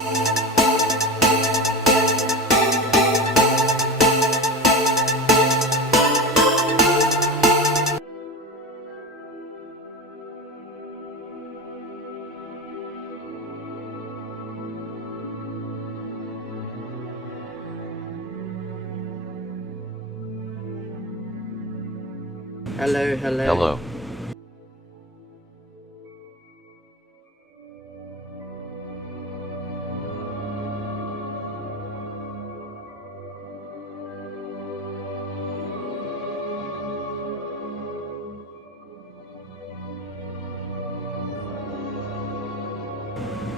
Hello, hello. Hello.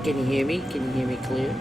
Can you hear me? Can you hear me clear?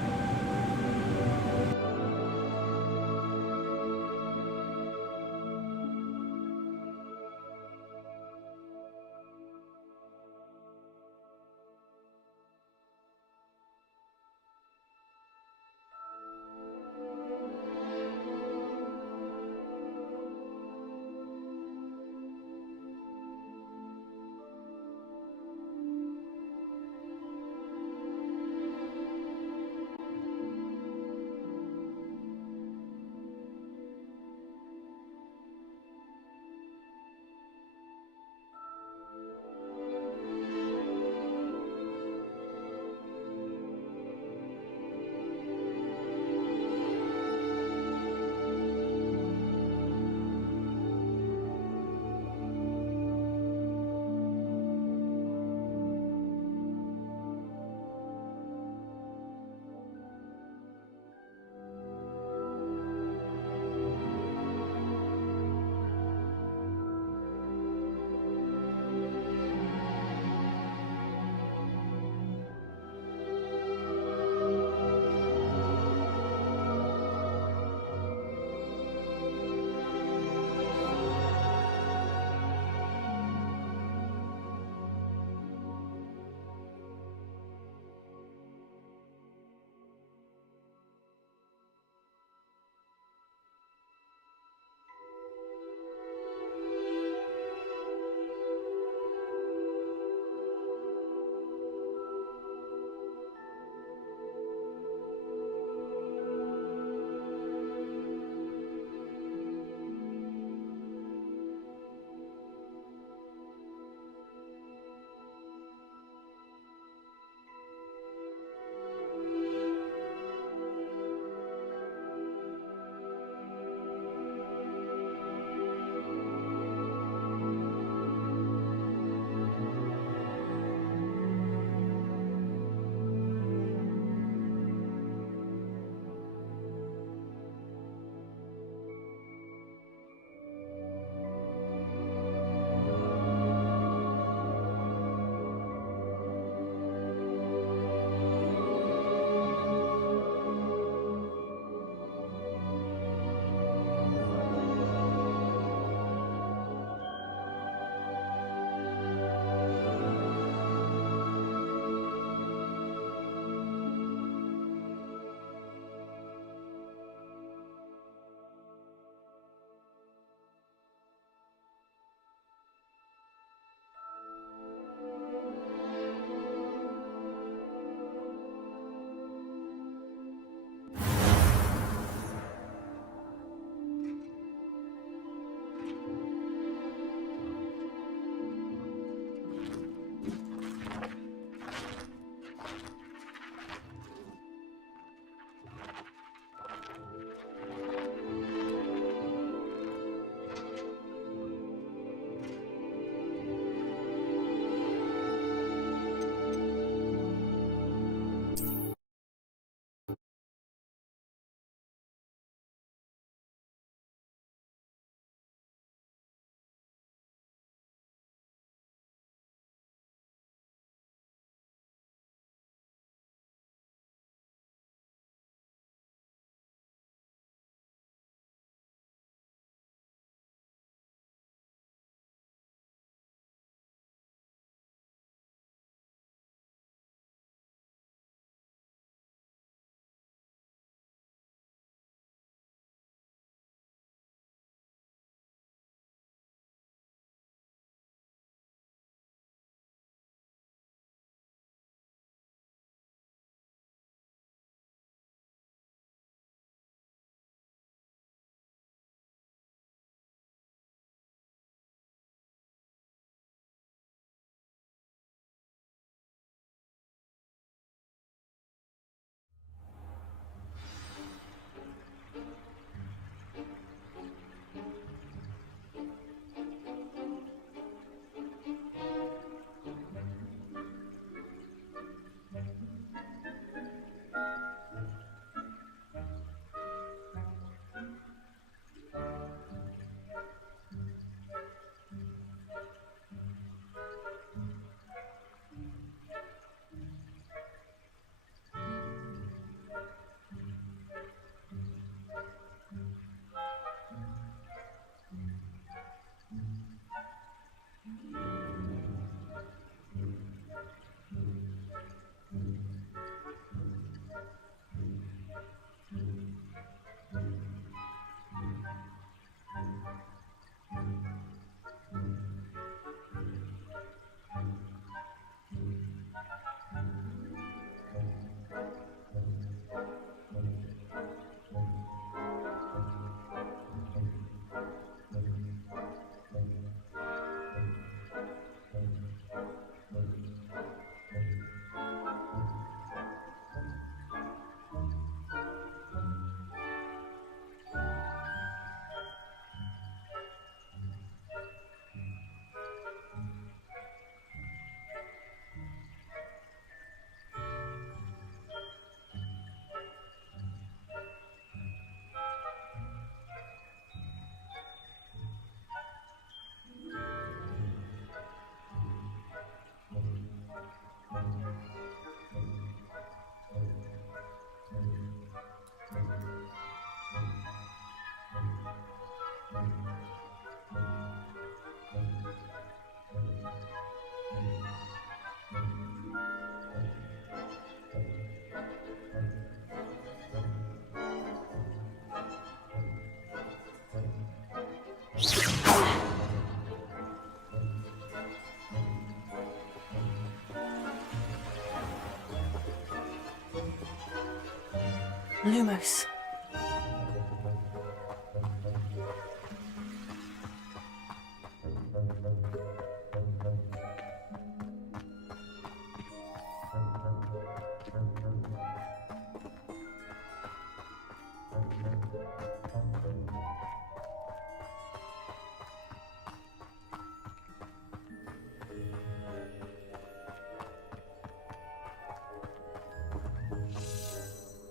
Lumos.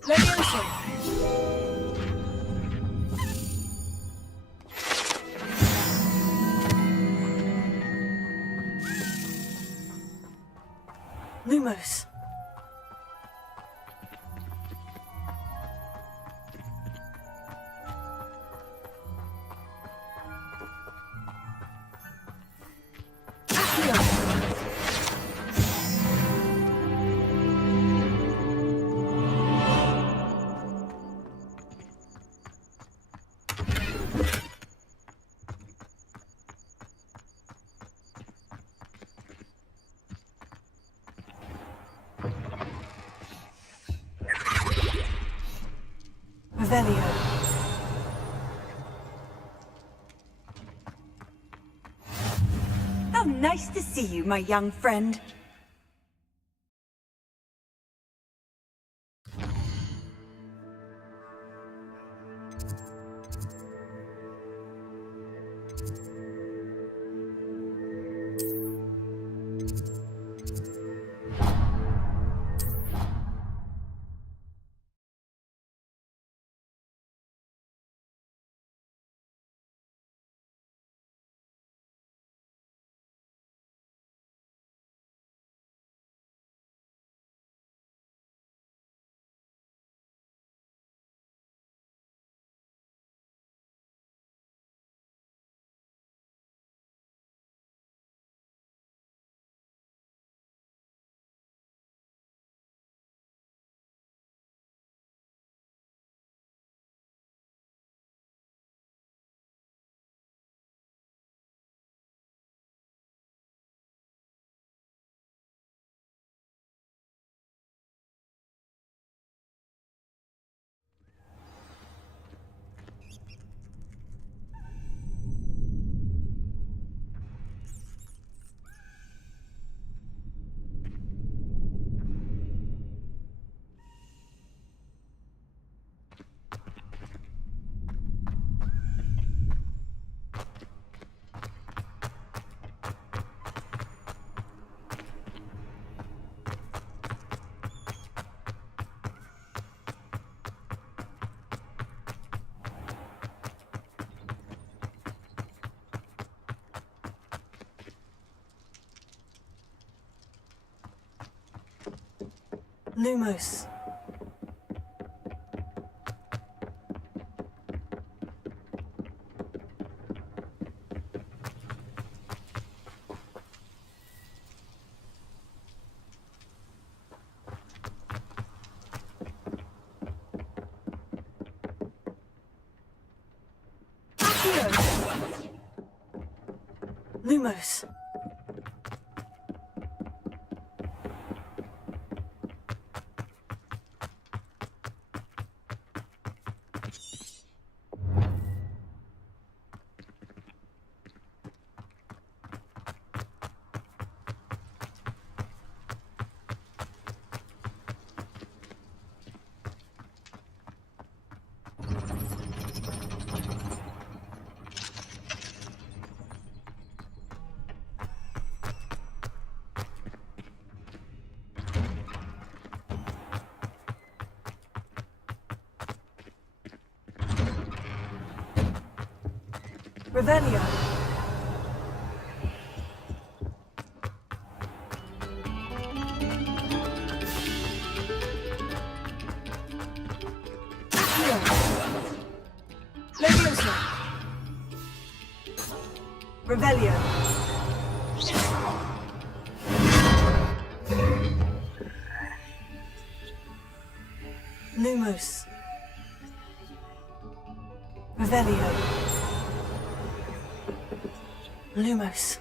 Leviosa. Lumos. Revelio. How nice to see you, my young friend. Lumos. Lumos. Revelio. Leviosa. Revelio. Lumos. Revelio. Lumos.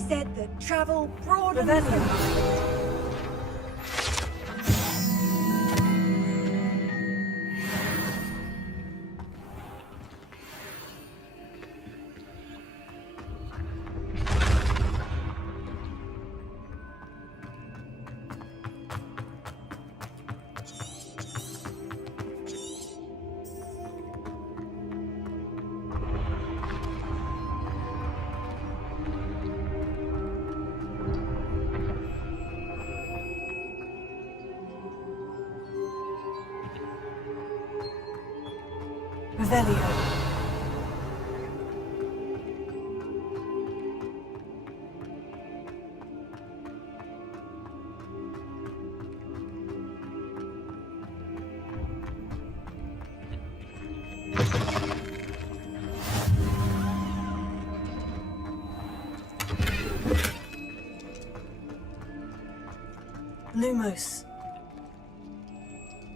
always said that travel broadens the Revelio. mind. Revelio. Lumos.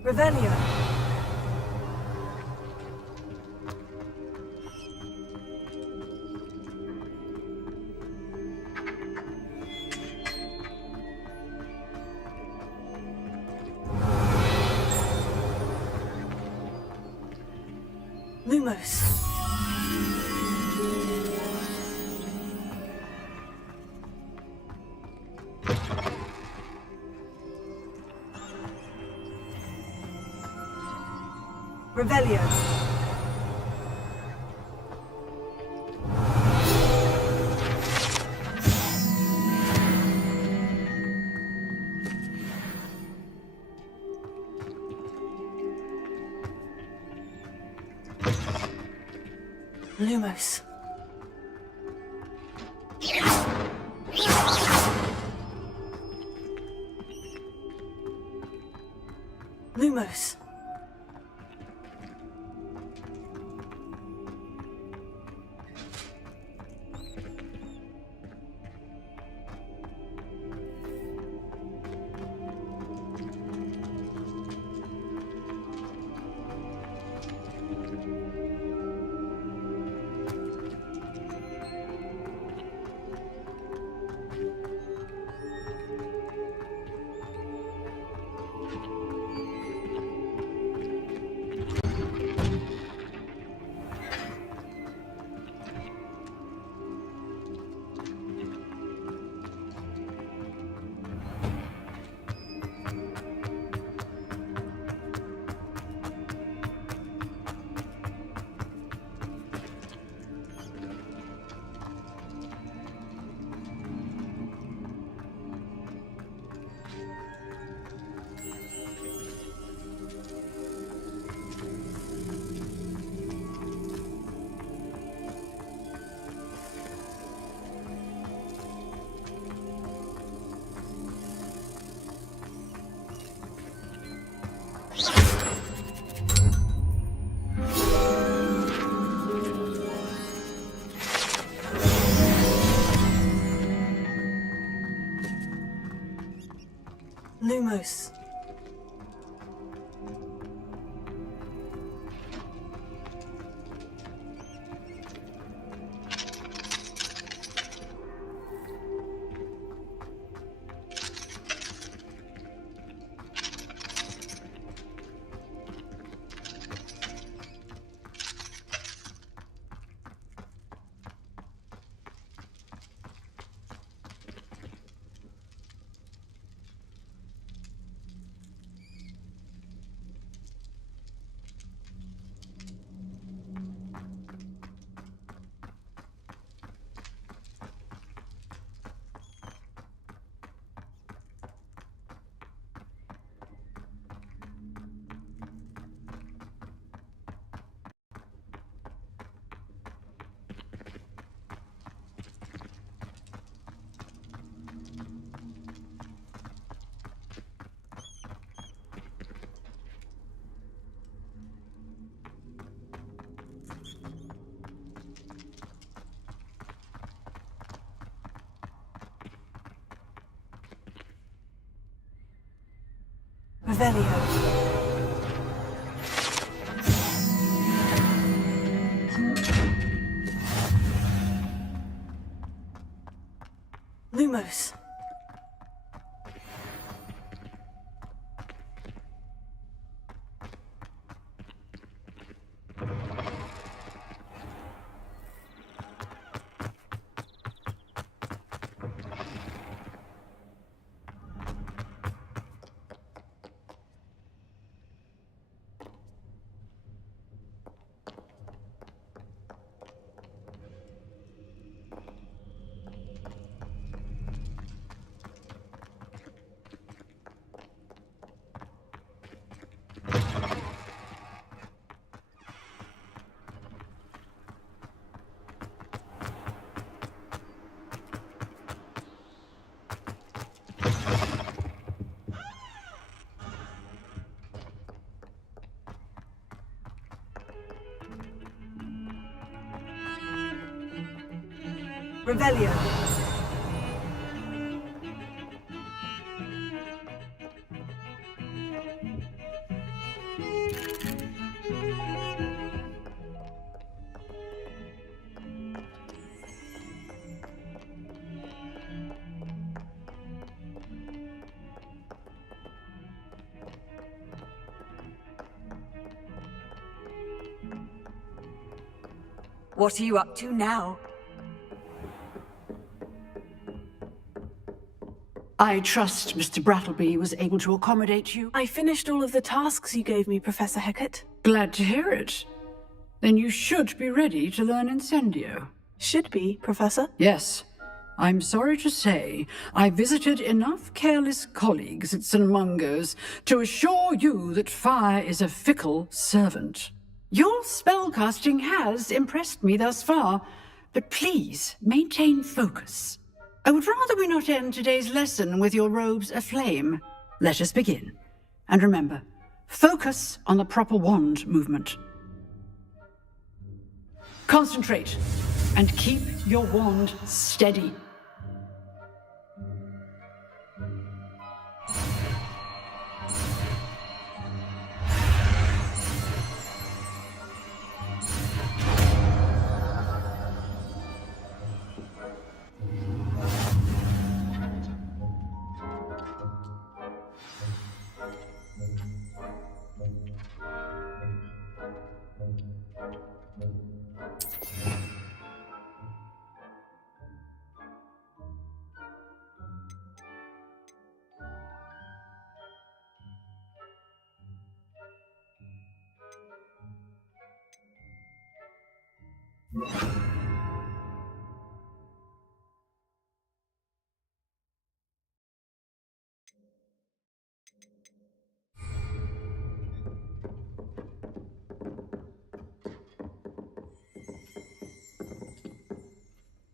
Revelio. Lumos. Revelio. Lumos. Lumos. Lumos. Revelio. Lumos. Revelio. What are you up to now? I trust Mr. Brattleby was able to accommodate you. I finished all of the tasks you gave me, Professor Hecat. Glad to hear it. Then you should be ready to learn Incendio. Should be, Professor. Yes. I'm sorry to say, I visited enough careless colleagues at St. Mungo's to assure you that fire is a fickle servant. Your spellcasting has impressed me thus far, but please maintain focus. I would rather we not end today's lesson with your robes aflame. Let us begin. And remember, focus on the proper wand movement. Concentrate, and keep your wand steady.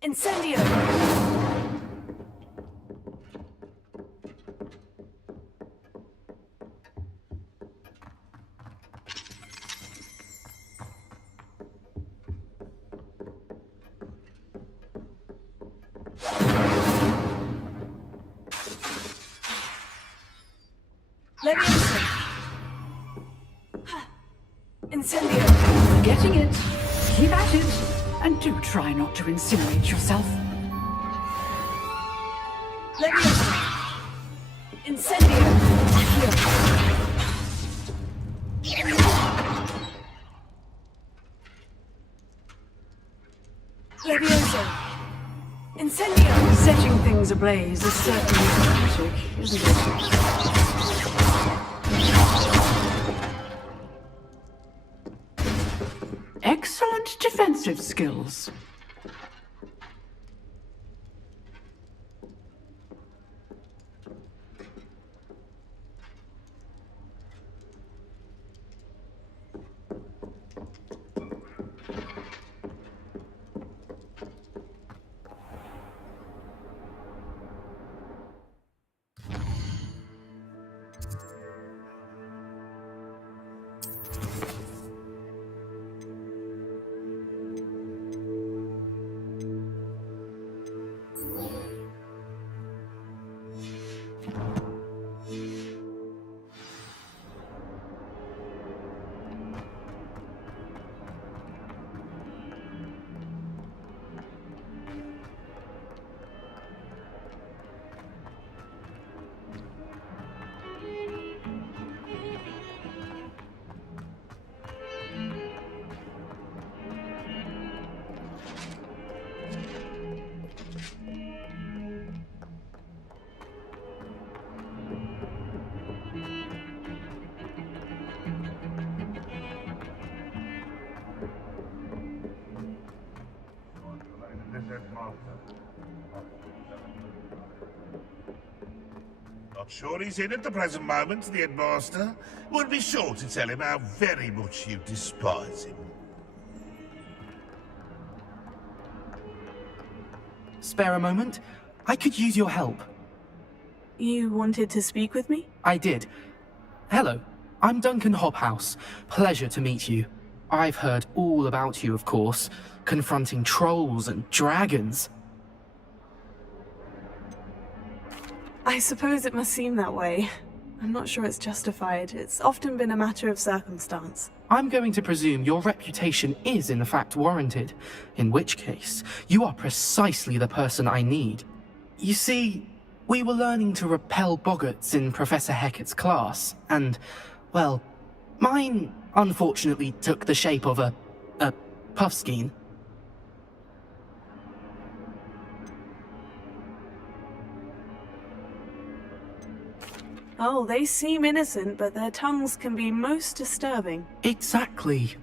Incendio! Leviosa! Incendio! Getting it. Keep at it. And do try not to incinerate yourself. Leviosa! Incendio! Leviosa! Incendio! Setting things ablaze is certainly dramatic, isn't it? Excellent defensive skills. Not sure he's in at the present moment, the headmaster. Would be sure to tell him how very much you despise him. Spare a moment? I could use your help. You wanted to speak with me? I did. Hello, I'm Duncan Hobhouse. Pleasure to meet you. I've heard all about you, of course, confronting trolls and dragons. I suppose it must seem that way. I'm not sure it's justified. It's often been a matter of circumstance. I'm going to presume your reputation is in fact warranted, in which case, you are precisely the person I need. You see, we were learning to repel boggarts in Professor Hecat's class, and, well, mine unfortunately took the shape of a puffskein. Oh, they seem innocent, but their tongues can be most disturbing. Exactly.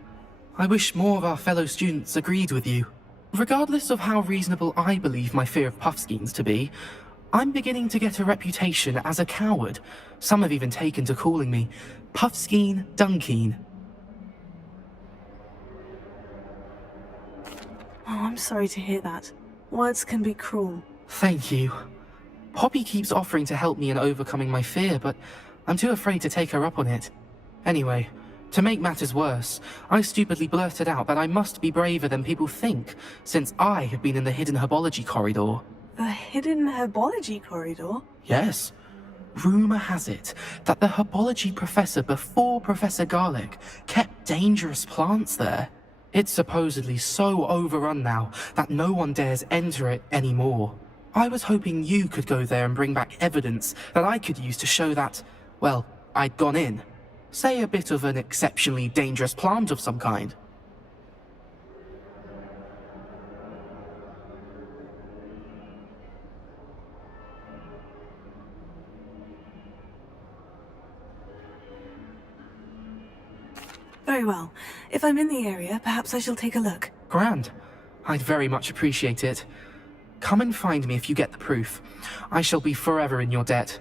I wish more of our fellow students agreed with you. Regardless of how reasonable I believe my fear of puffskeins to be, I'm beginning to get a reputation as a coward. Some have even taken to calling me Puffskeen Dunkeen. Oh, I'm sorry to hear that. Words can be cruel. Thank you. Poppy keeps offering to help me in overcoming my fear, but I'm too afraid to take her up on it. Anyway, to make matters worse, I stupidly blurted out that I must be braver than people think, since I have been in the hidden herbology corridor. The hidden herbology corridor? Yes. Rumor has it that the herbology professor before Professor Garlic kept dangerous plants there. It's supposedly so overrun now that no one dares enter it anymore. I was hoping you could go there and bring back evidence that I could use to show that, well, I'd gone in. Say a bit of an exceptionally dangerous plant of some kind. Very well. If I'm in the area, perhaps I shall take a look. Grand. I'd very much appreciate it. Come and find me if you get the proof. I shall be forever in your debt.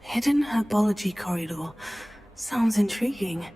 Hidden herbology corridor. Sounds intriguing.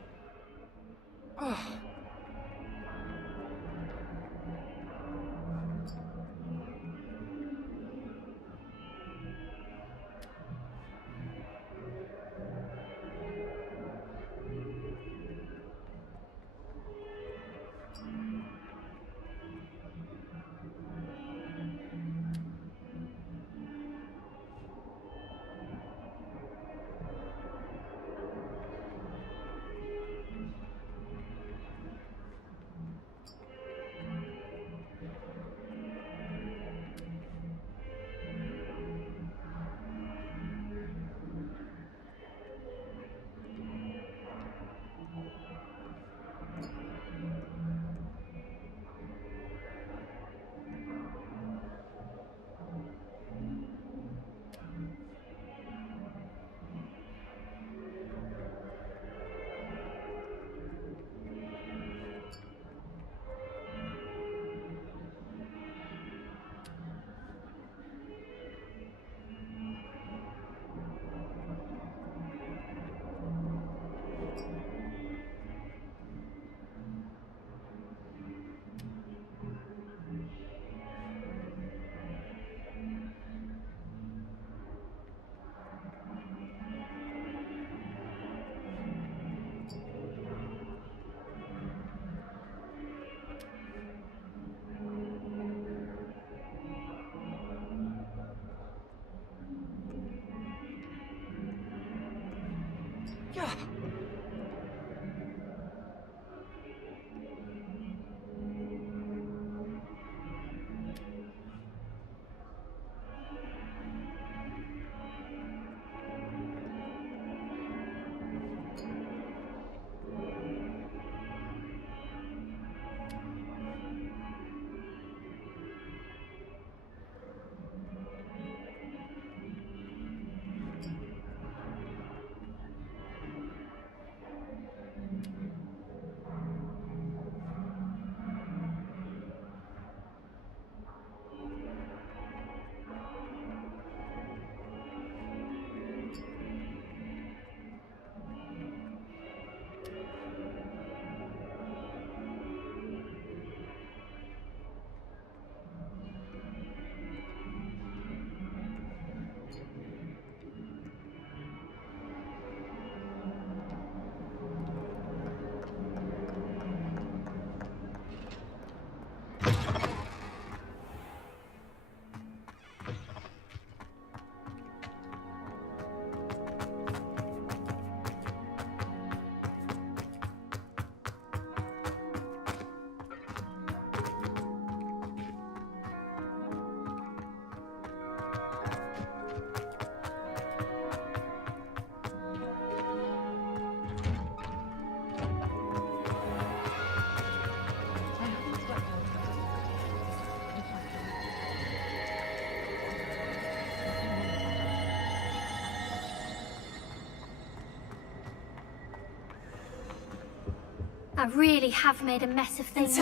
I really have made a mess of things.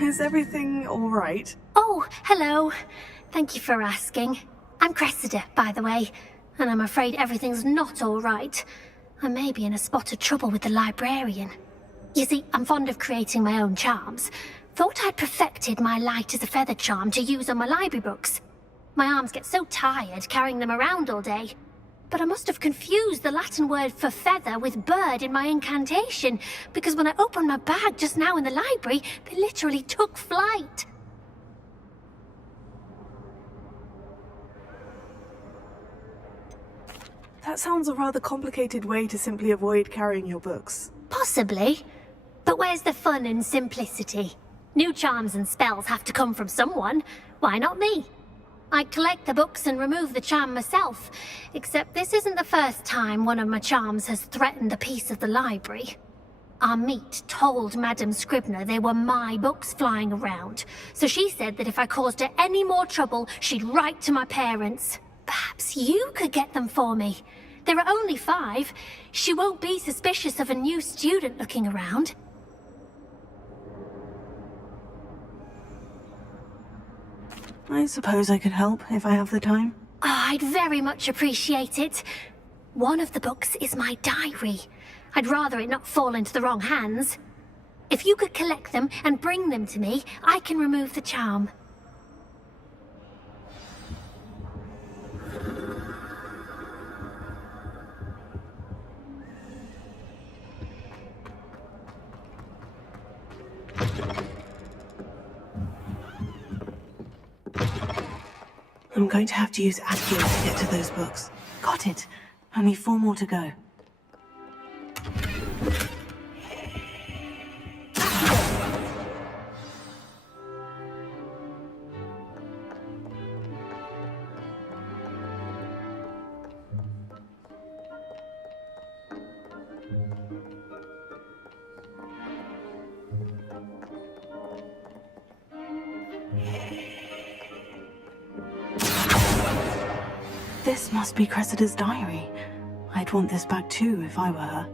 Is everything all right? Oh, hello. Thank you for asking. I'm Cressida, by the way, and I'm afraid everything's not all right. I may be in a spot of trouble with the librarian. You see, I'm fond of creating my own charms. Thought I'd perfected my light as a feather charm to use on my library books. My arms get so tired carrying them around all day. But I must have confused the Latin word for feather with bird in my incantation, because when I opened my bag just now in the library, they literally took flight. That sounds a rather complicated way to simply avoid carrying your books. Possibly. But where's the fun in simplicity? New charms and spells have to come from someone. Why not me? I collect the books and remove the charm myself, except this isn't the first time one of my charms has threatened a piece of the library. Our meet told Madame Scribner they were my books flying around, so she said that if I caused her any more trouble, she'd write to my parents. Perhaps you could get them for me. There are only 5. She won't be suspicious of a new student looking around. I suppose I could help if I have the time. Oh, I'd very much appreciate it. One of the books is my diary. I'd rather it not fall into the wrong hands. If you could collect them and bring them to me, I can remove the charm. I'm going to have to use Accio to get to those books. Got it. Only 4 more to go. This must be Cressida's diary. I'd want this back too if I were her.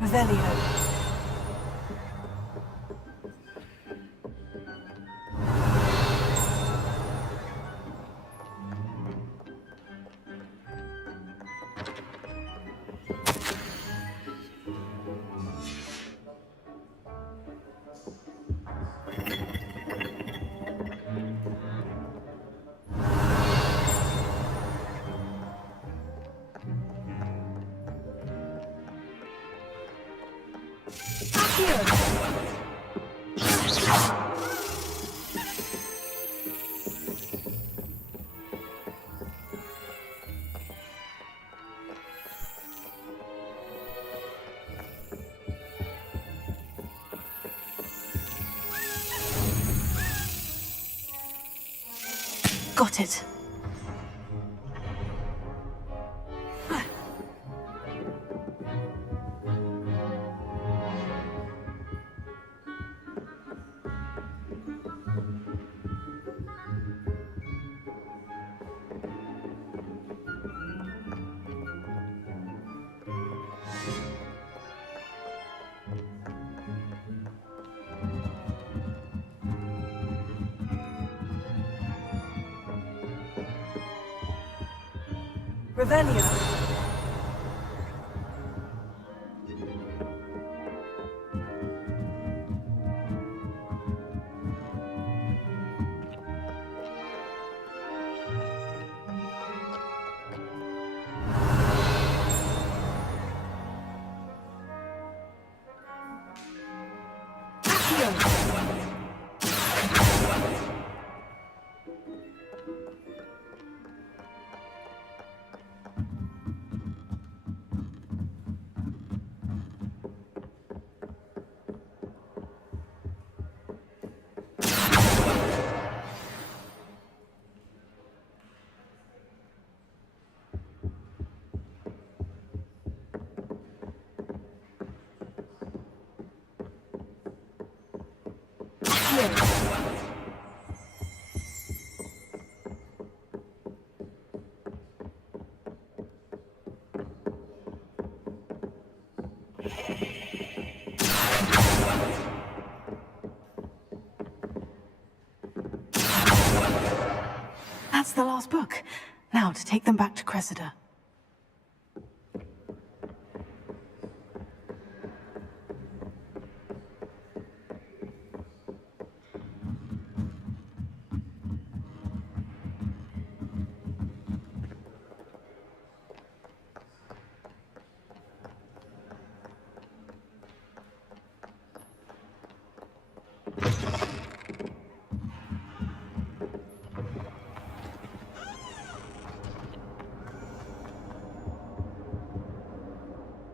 Revelio. Got it. Revelio. That's the last book. Now to take them back to Cressida.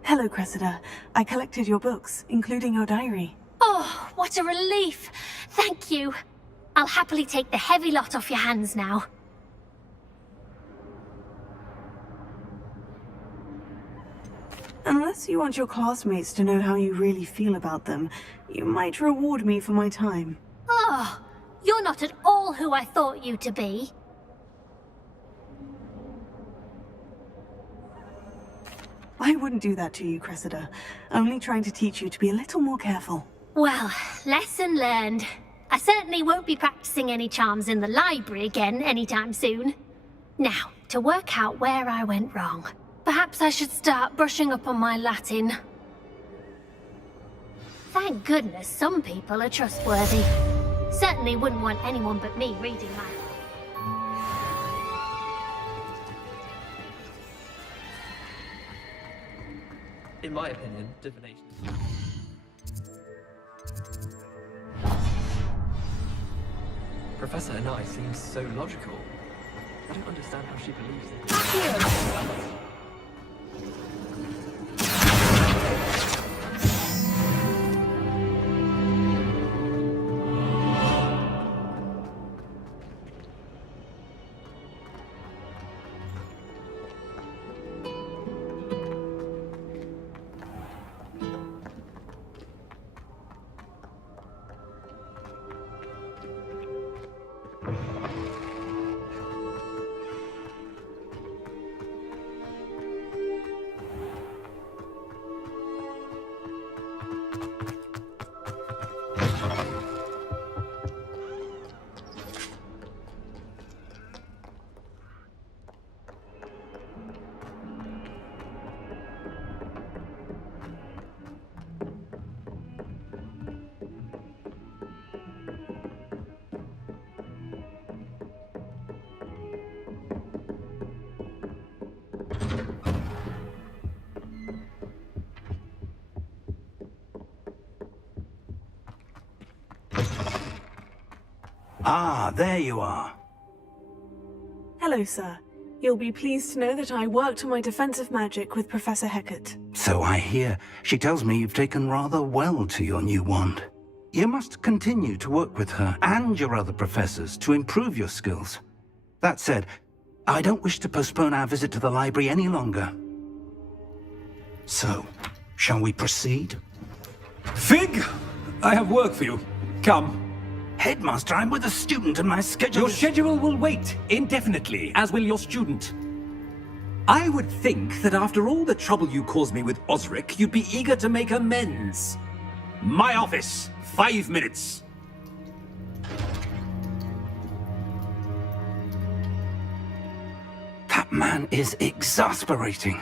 Hello, Cressida. I collected your books, including your diary. Oh, what a relief! Thank you. I'll happily take the heavy lot off your hands now. Unless you want your classmates to know how you really feel about them, you might reward me for my time. Oh, you're not at all who I thought you to be. I wouldn't do that to you, Cressida. Only trying to teach you to be a little more careful. Well, lesson learned. I certainly won't be practicing any charms in the library again anytime soon. Now, to work out where I went wrong. Perhaps I should start brushing up on my Latin. Thank goodness some people are trustworthy. Certainly wouldn't want anyone but me reading my... In my opinion, divination. Professor and I seem so logical. I don't understand how she believes it. Ah, there you are. Hello, sir. You'll be pleased to know that I worked on my defensive magic with Professor Hecat. So I hear. She tells me you've taken rather well to your new wand. You must continue to work with her and your other professors to improve your skills. That said, I don't wish to postpone our visit to the library any longer. So, shall we proceed? Fig! I have work for you. Come. Headmaster, I'm with a student and my schedule Your is... schedule will wait indefinitely, as will your student. I would think that after all the trouble you caused me with Osric, you'd be eager to make amends. My office, 5 minutes. That man is exasperating.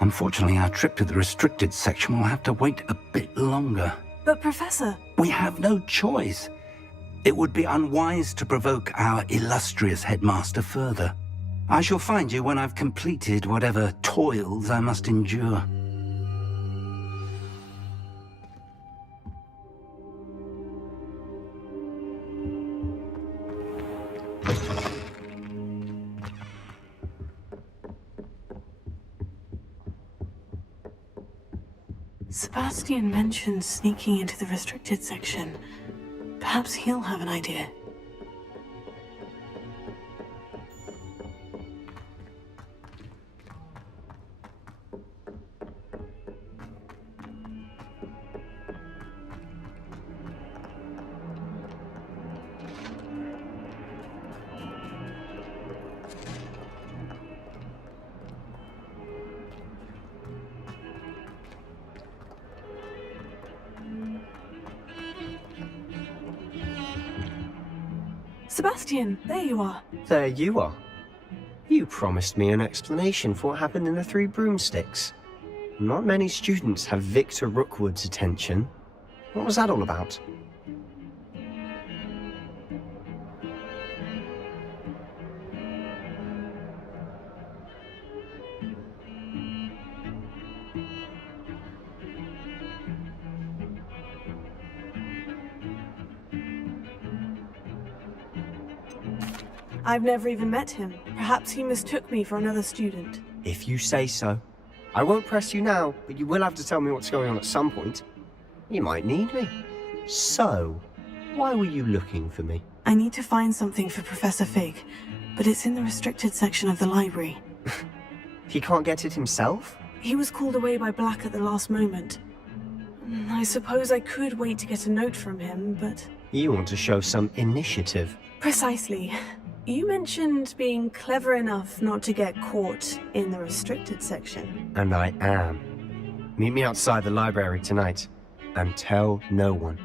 Unfortunately, our trip to the restricted section will have to wait a bit longer. But Professor... We have no choice. It would be unwise to provoke our illustrious headmaster further. I shall find you when I've completed whatever toils I must endure. Sebastian mentioned sneaking into the restricted section. Perhaps he'll have an idea. Sebastian, there you are. There you are. You promised me an explanation for what happened in the Three Broomsticks. Not many students have Victor Rookwood's attention. What was that all about? I've never even met him. Perhaps he mistook me for another student. If you say so. I won't press you now, but you will have to tell me what's going on at some point. You might need me. So, why were you looking for me? I need to find something for Professor Fig, but it's in the restricted section of the library. He can't get it himself? He was called away by Black at the last moment. I suppose I could wait to get a note from him, but... You want to show some initiative. Precisely. You mentioned being clever enough not to get caught in the restricted section. And I am. Meet me outside the library tonight, and tell no one.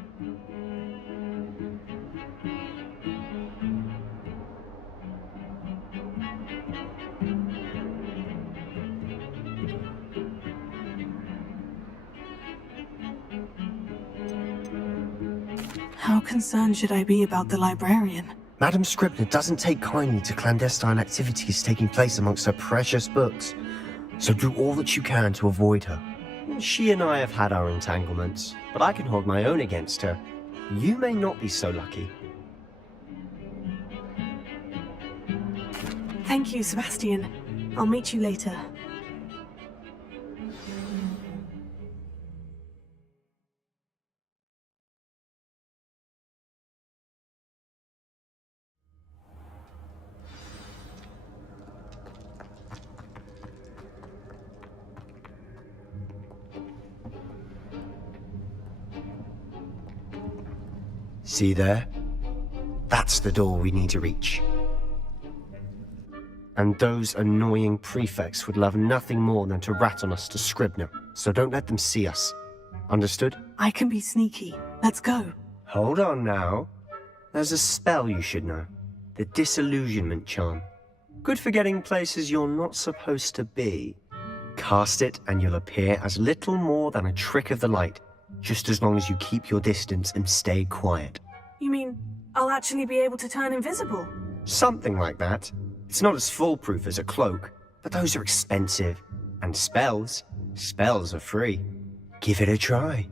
How concerned should I be about the librarian? Madam Scribner doesn't take kindly to clandestine activities taking place amongst her precious books, so do all that you can to avoid her. She and I have had our entanglements, but I can hold my own against her. You may not be so lucky. Thank you, Sebastian. I'll meet you later. See there? That's the door we need to reach. And those annoying prefects would love nothing more than to rat on us to Scribner, so don't let them see us. Understood? I can be sneaky. Let's go. Hold on now. There's a spell you should know. The Disillusionment Charm. Good for getting places you're not supposed to be. Cast it and you'll appear as little more than a trick of the light, just as long as you keep your distance and stay quiet. You mean I'll actually be able to turn invisible? Something like that. It's not as foolproof as a cloak, but those are expensive. And spells are free. Give it a try.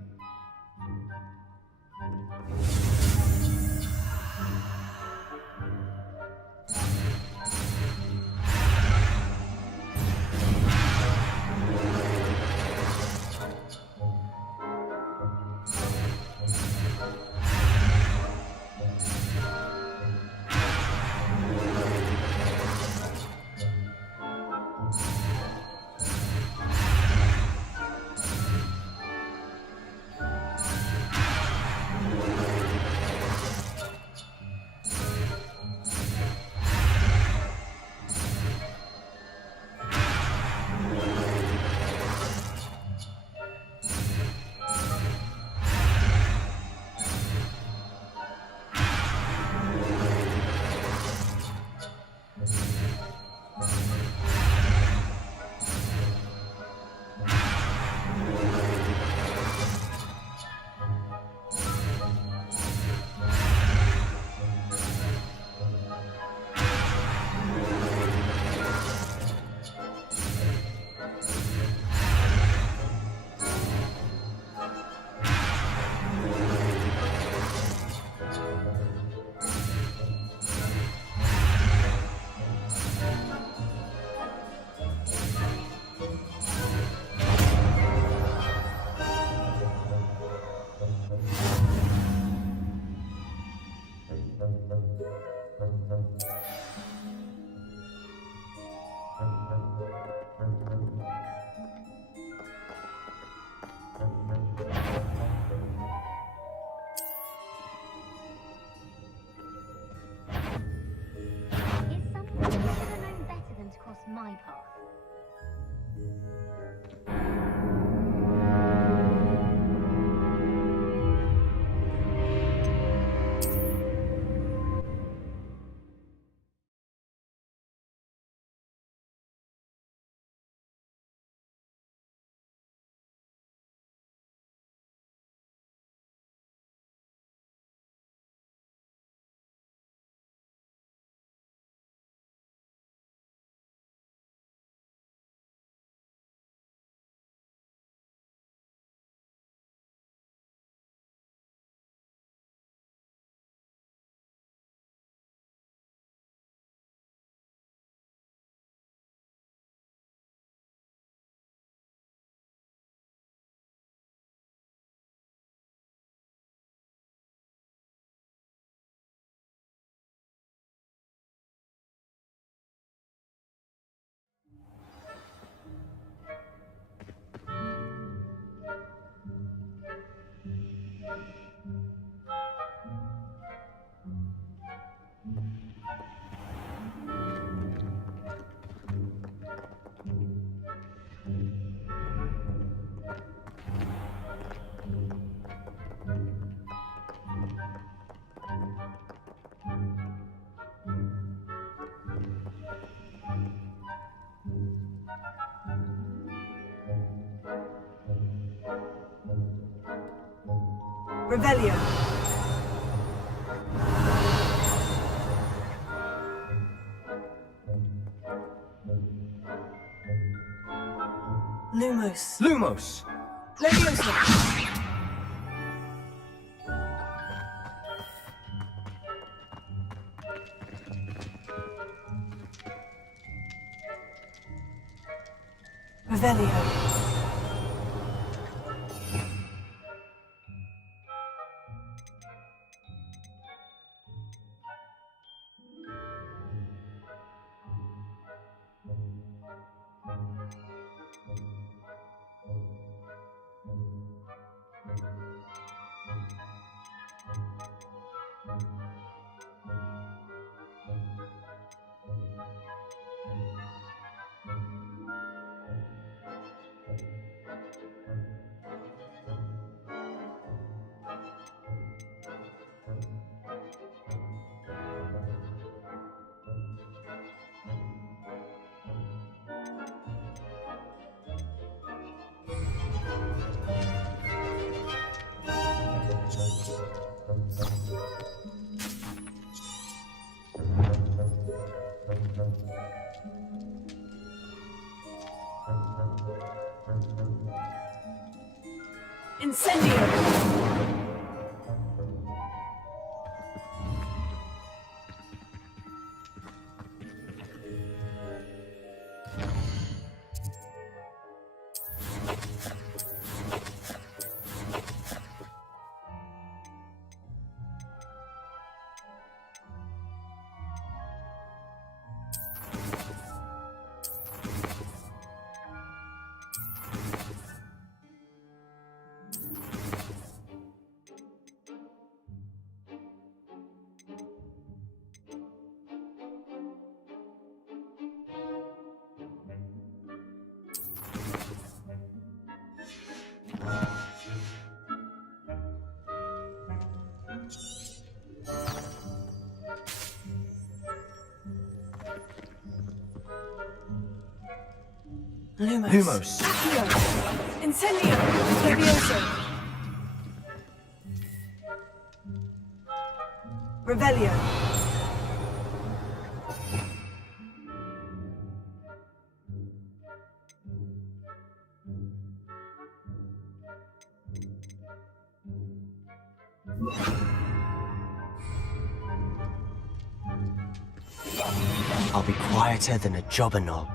Revelio. Lumos. Lumos! Leviosa. Revelio. Incendio. Lumos. Lumos. Accio. Incendio. Leviosa. Revelio. I'll be quieter than a jobberknoll.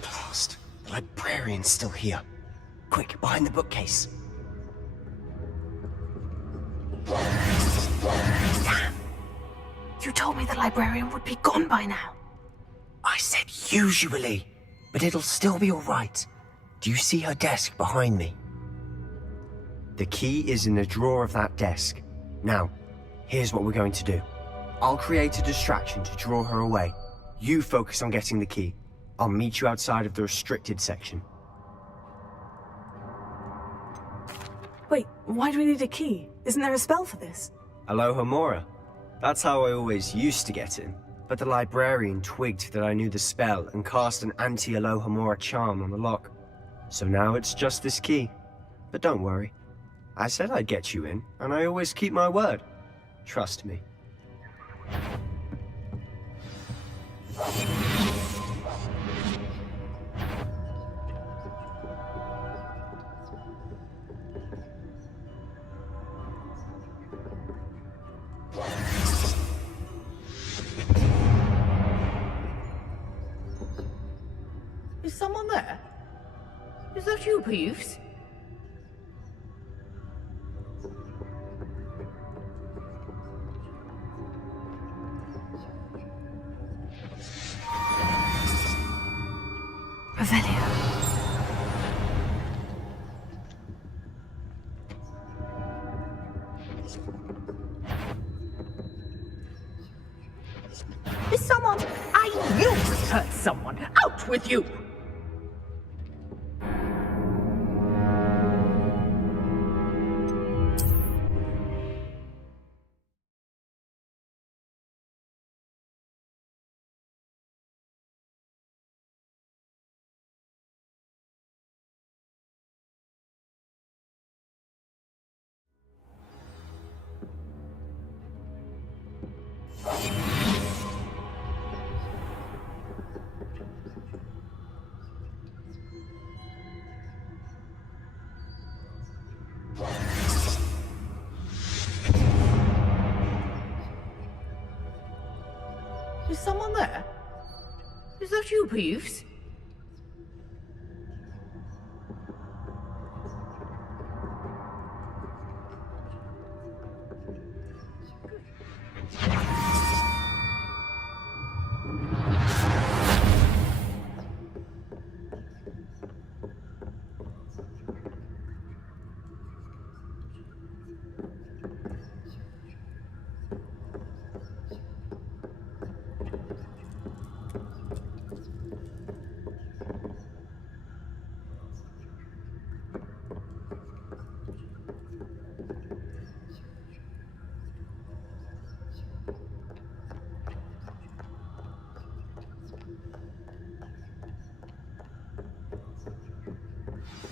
Blast. The librarian's still here. Quick, behind the bookcase. Damn! You told me the librarian would be gone by now. I said usually, but it'll still be alright. Do you see her desk behind me? The key is in the drawer of that desk. Now, here's what we're going to do. I'll create a distraction to draw her away. You focus on getting the key. I'll meet you outside of the restricted section. Wait, why do we need a key? Isn't there a spell for this? Alohomora. That's how I always used to get in. But the librarian twigged that I knew the spell and cast an anti-Alohomora charm on the lock. So now it's just this key. But don't worry. I said I'd get you in, and I always keep my word. Trust me. Is someone there? Is that you, Peeves? Revelio. Is someone... I knew it hurt someone! Out with you! Is someone there? Is that you, Peeves?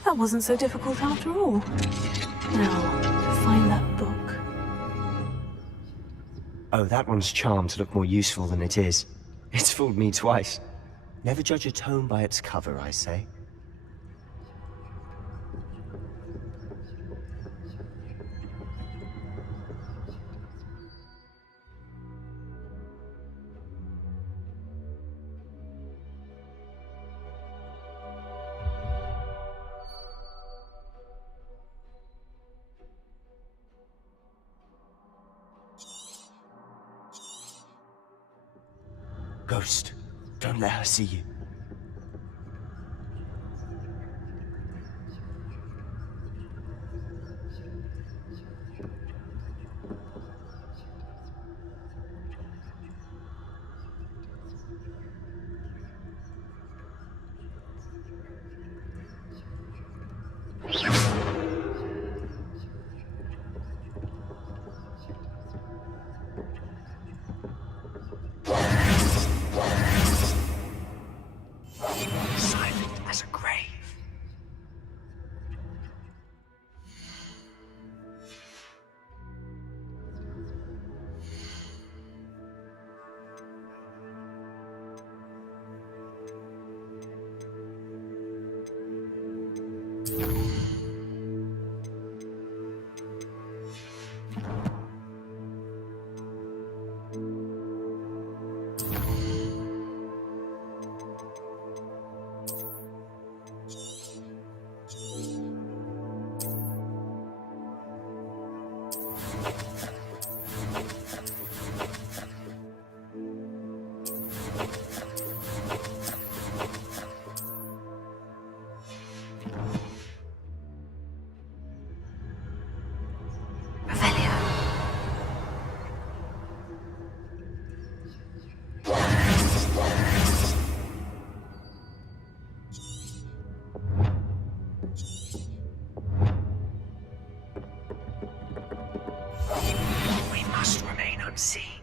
That wasn't so difficult after all. Now, to find that book. Oh, that one's charmed to look more useful than it is. It's fooled me twice. Never judge a tome by its cover, I say. Ghost, don't let her see you. see.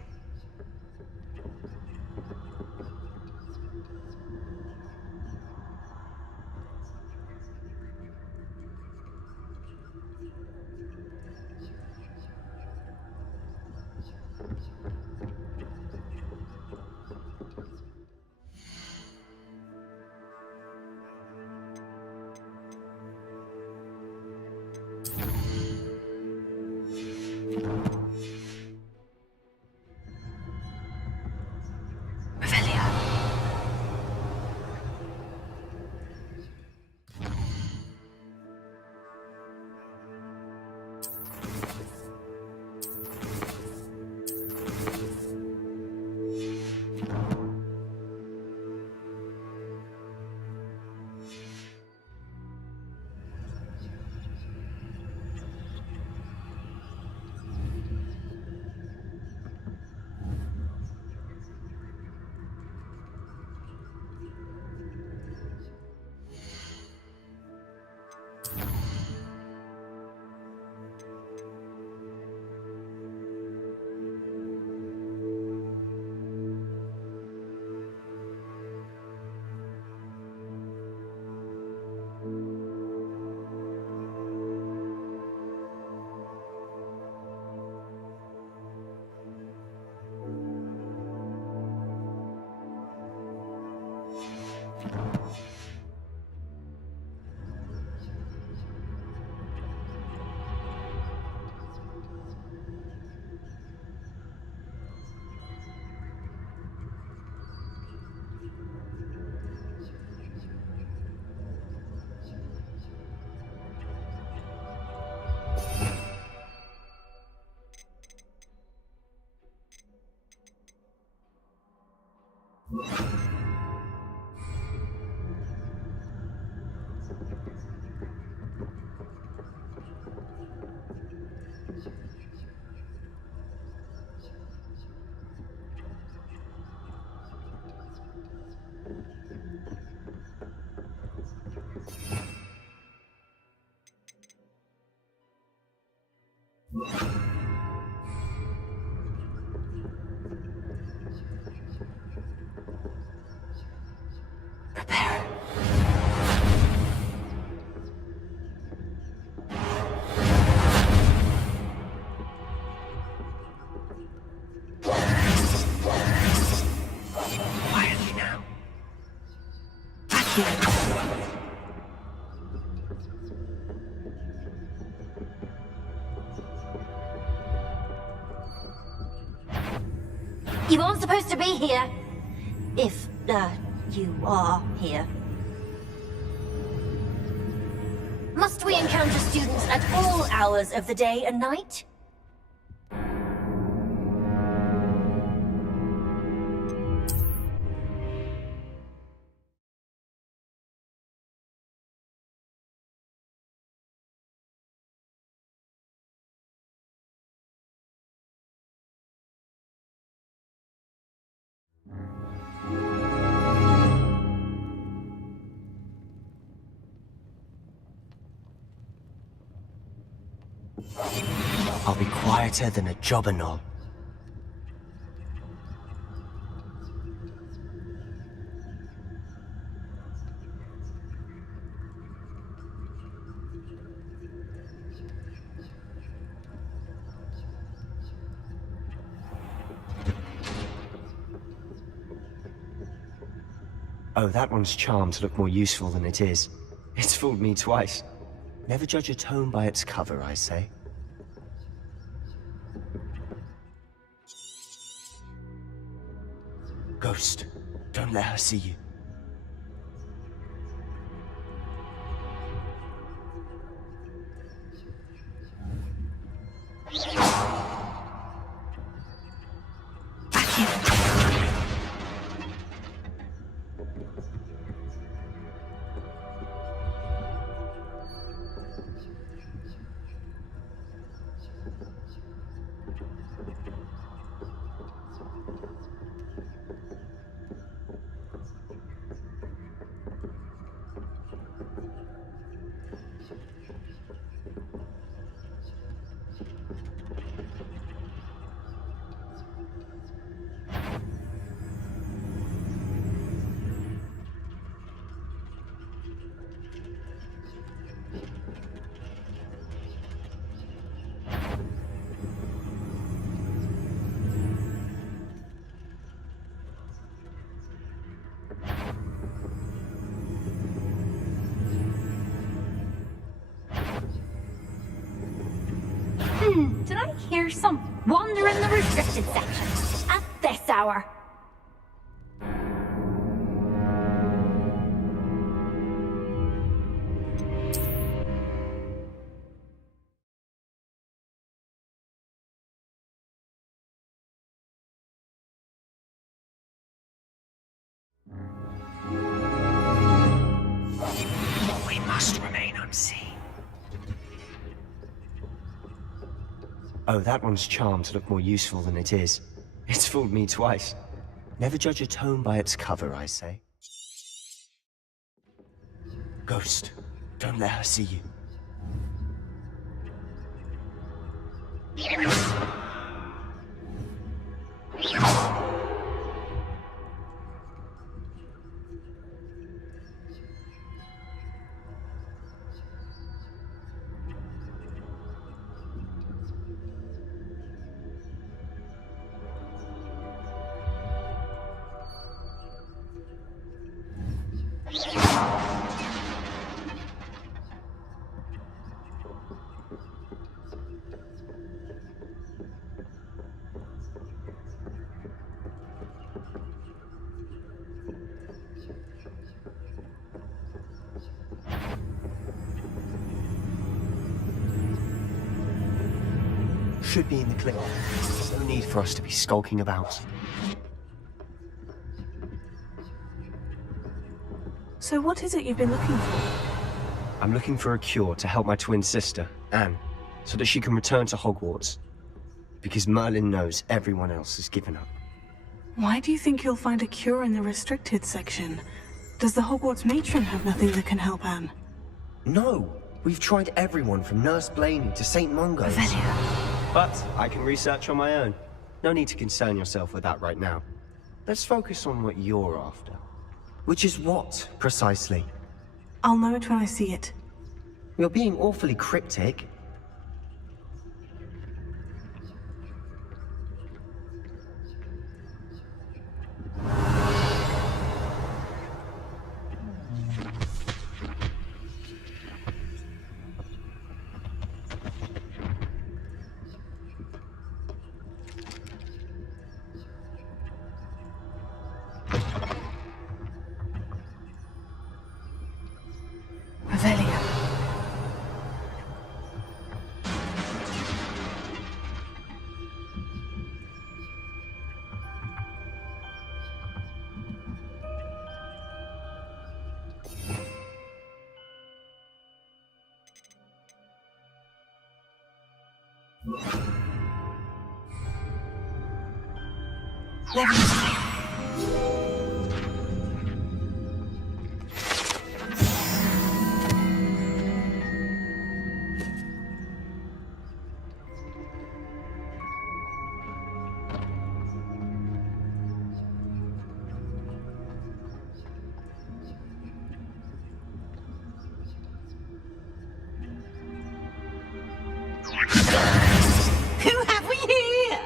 You aren't supposed to be here. If, you are here. Must we encounter students at all hours of the day and night? I'll be quieter than a jobberknoll. Oh, that one's charmed to look more useful than it is. It's fooled me twice. Never judge a tome by its cover, I say. Ghost, don't let her see you. Did I hear some wander in the restricted section at this hour? We must remain unseen. Oh, that one's charmed to look more useful than it is. It's fooled me twice. Never judge a tome by its cover, I say. Ghost, don't let her see you. Should be in the clear. There's no need for us to be skulking about. So what is it you've been looking for? I'm looking for a cure to help my twin sister, Anne, so that she can return to Hogwarts. Because Merlin knows everyone else has given up. Why do you think you'll find a cure in the restricted section? Does the Hogwarts matron have nothing that can help Anne? No! We've tried everyone from Nurse Blaney to St. Mungo's. But I can research on my own. No need to concern yourself with that right now. Let's focus on what you're after. Which is what, precisely? I'll know it when I see it. You're being awfully cryptic. Who have we here?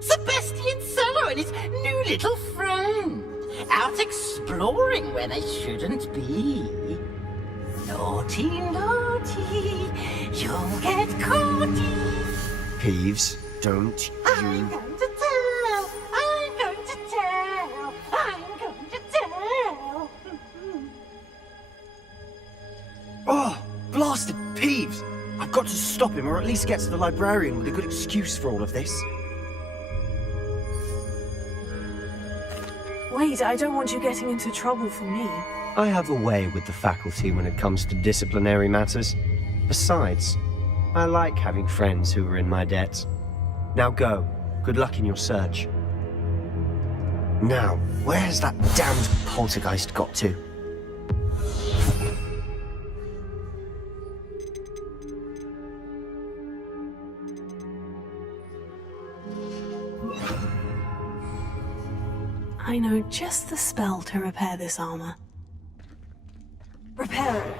Sebastian Cello and his new little friend. Out exploring where they shouldn't be. Naughty, naughty, you'll get caughty. Peeves, don't I'm going to tell, I'm going to tell, I'm going to tell. Oh, blasted Peeves! I've got to stop him, or at least get to the librarian with a good excuse for all of this. Wait, I don't want you getting into trouble for me. I have a way with the faculty when it comes to disciplinary matters. Besides, I like having friends who are in my debt. Now go. Good luck in your search. Now, where's that damned poltergeist got to? I know just the spell to repair this armor. Repair it.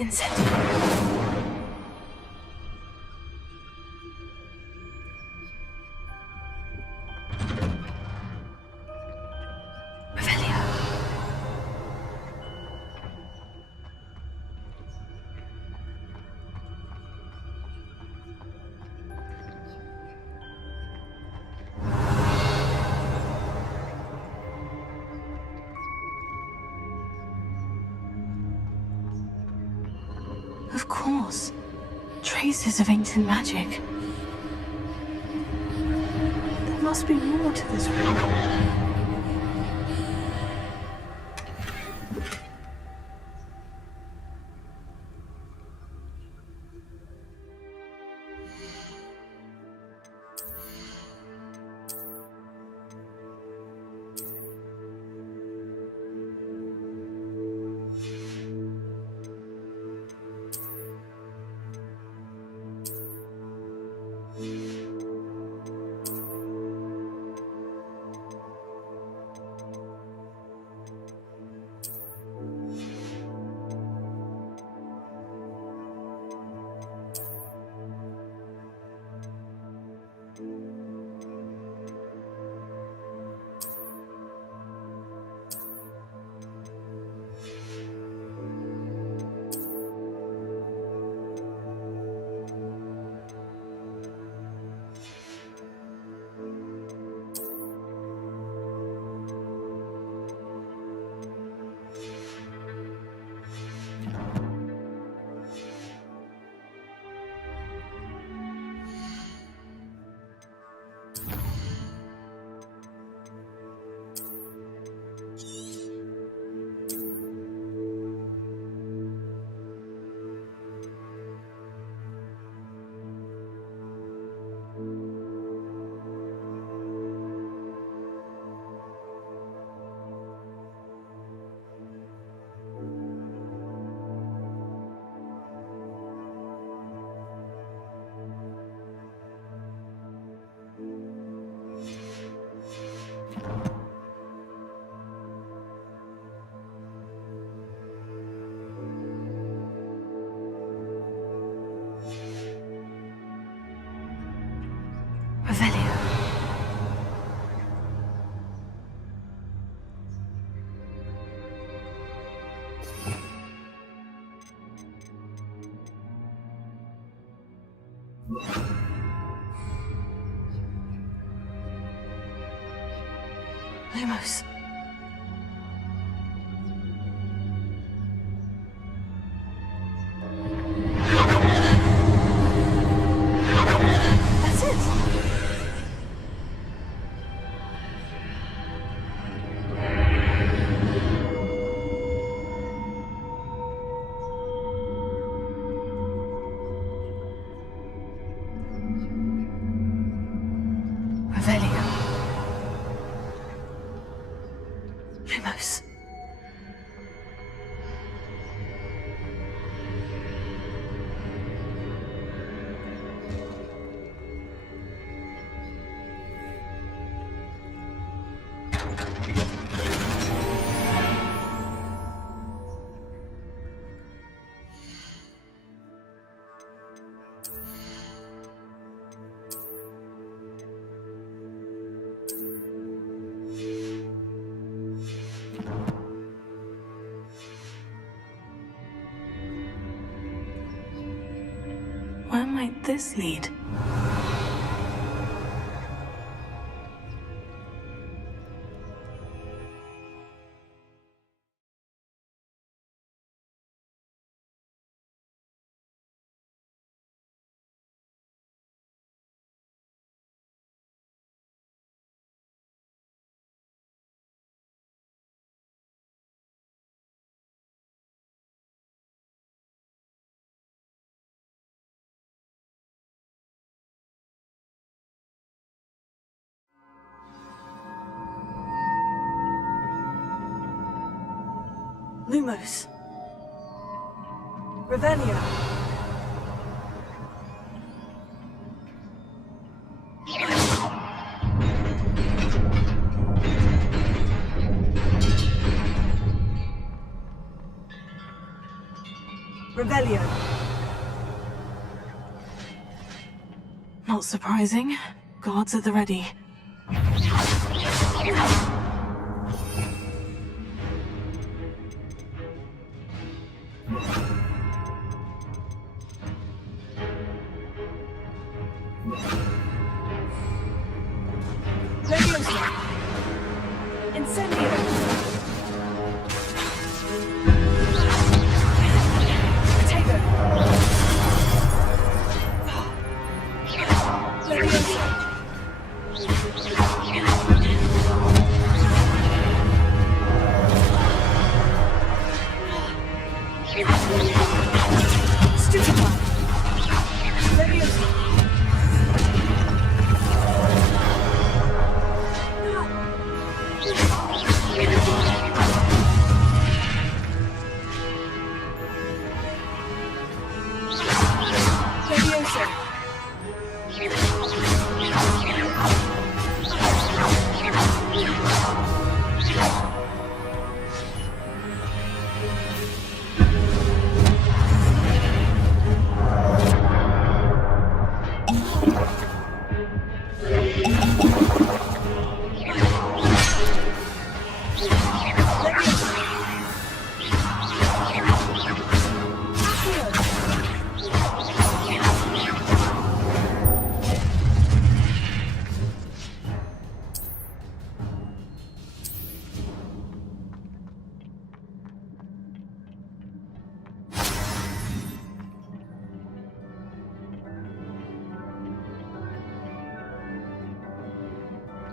Incendio. Of course. Traces of ancient magic. There must be more to this room. Lumos. That's it. Revelio. Lumos. Where might this lead? Lumos. Revelio. Revelio. Not surprising. Guards at the ready. Leviosa. Incendio. Potato. Leviosa. Stupefy. Leviosa. Leviosa.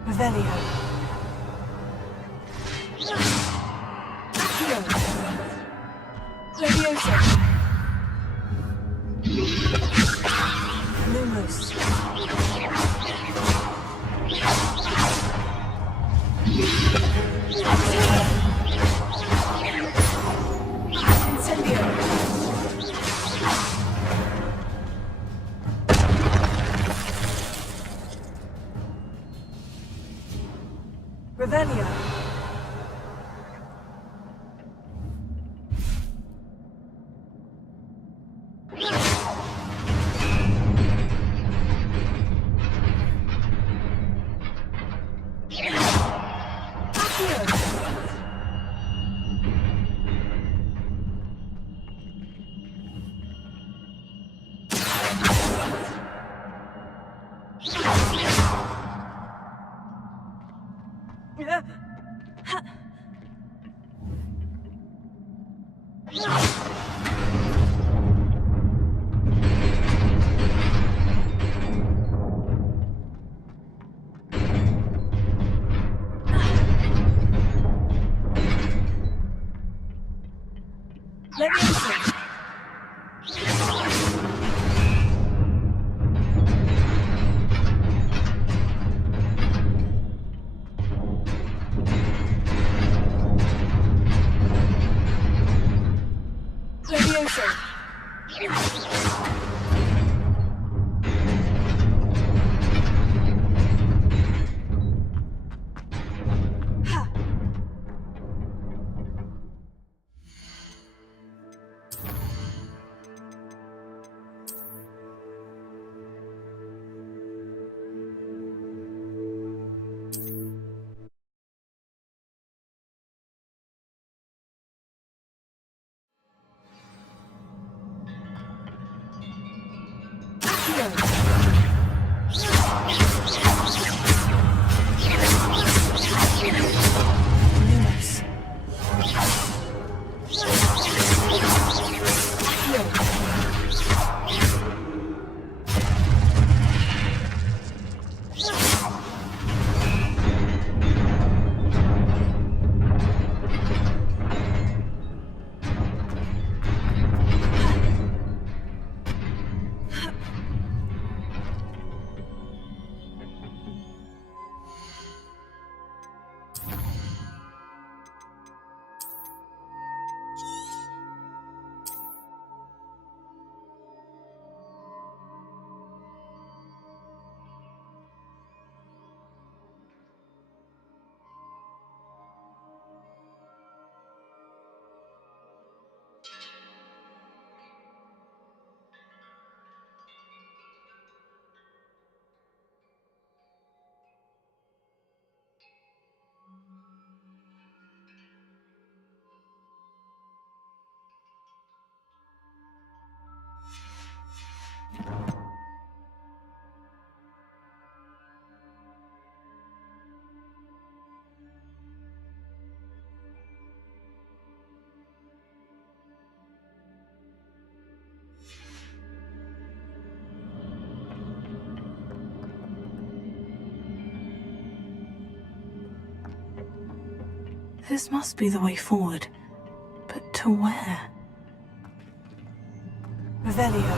Revelio. Accio. Leviosa. Lumos. Incendio. Revelio. Leviosa. Leviosa. Ha. This must be the way forward. But to where? Revelio.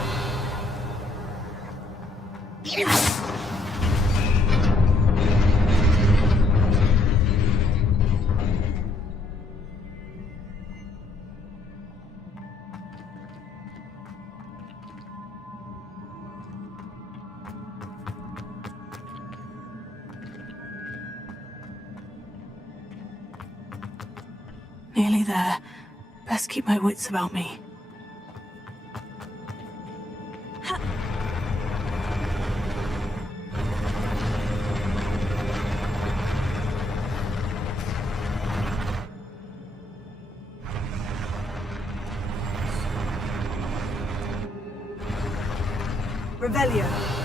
Nearly there. Best keep my wits about me. Revelio.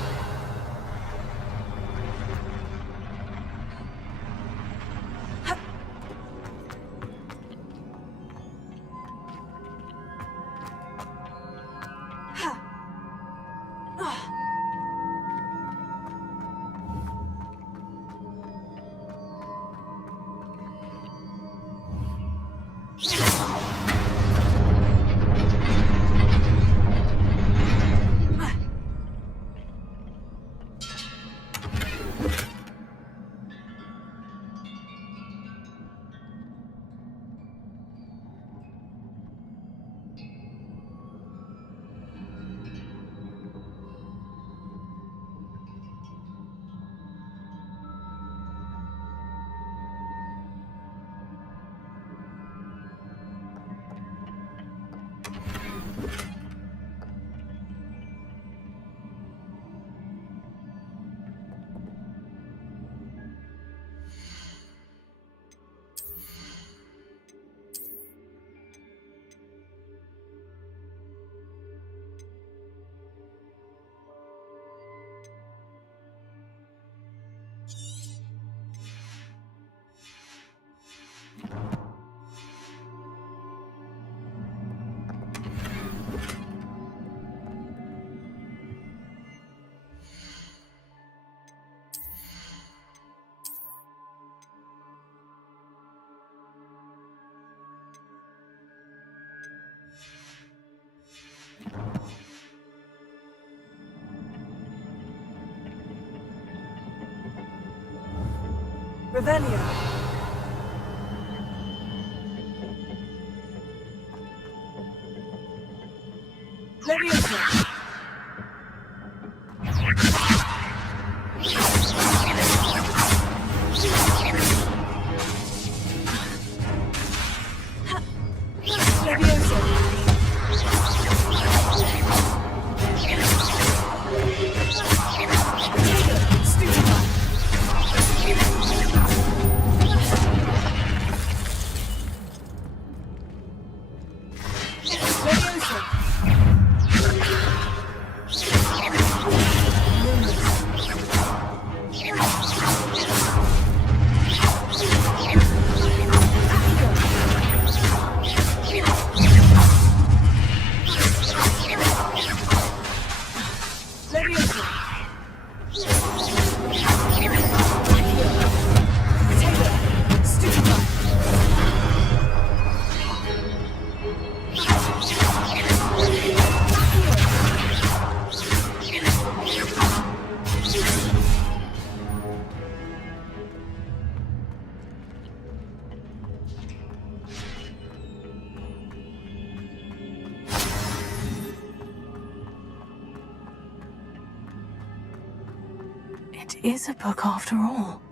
Revelio. Leviosa. It is a book after all.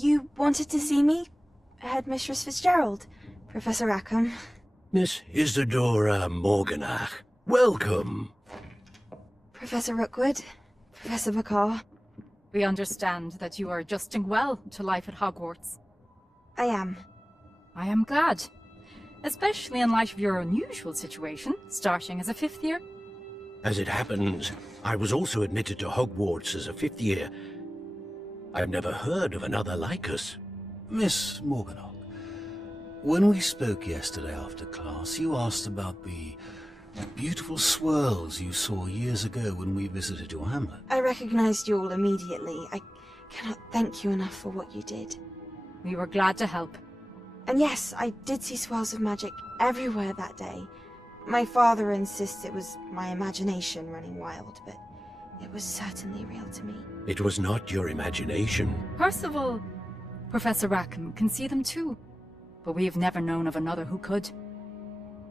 You wanted to see me? Headmistress Fitzgerald, Professor Rackham. Miss Isadora Morganach, welcome. Professor Rookwood, Professor McCaw. We understand that you are adjusting well to life at Hogwarts. I am. I am glad. Especially in light of your unusual situation, starting as a 5th year. As it happens, I was also admitted to Hogwarts as a 5th year. I've never heard of another like us. Miss Morganach, when we spoke yesterday after class, you asked about the beautiful swirls you saw years ago when we visited your hamlet. I recognized you all immediately. I cannot thank you enough for what you did. We were glad to help. And yes, I did see swirls of magic everywhere that day. My father insists it was my imagination running wild, but it was certainly real to me. It was not your imagination. Percival, Professor Rackham can see them too, but we have never known of another who could.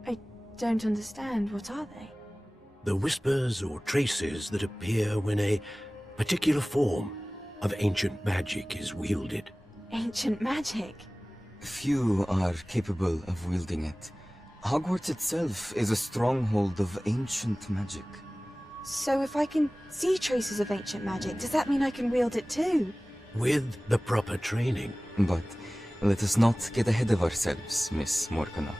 I don't understand. What are they? The whispers or traces that appear when a particular form of ancient magic is wielded. Ancient magic? Few are capable of wielding it. Hogwarts itself is a stronghold of ancient magic. So if I can see traces of ancient magic, does that mean I can wield it too? With the proper training. But let us not get ahead of ourselves, Miss Morganach.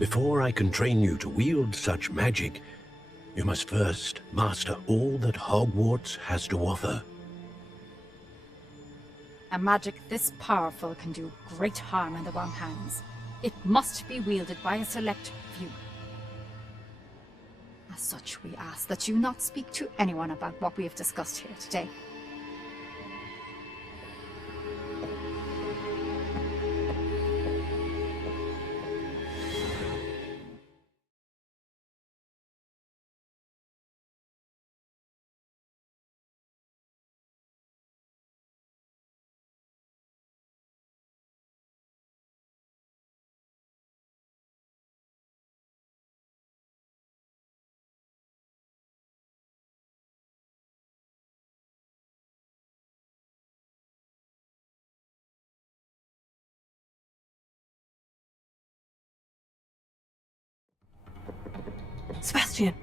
Before I can train you to wield such magic, you must first master all that Hogwarts has to offer. A magic this powerful can do great harm in the wrong hands. It must be wielded by a select few. As such, we ask that you not speak to anyone about what we have discussed here today. Sebastian!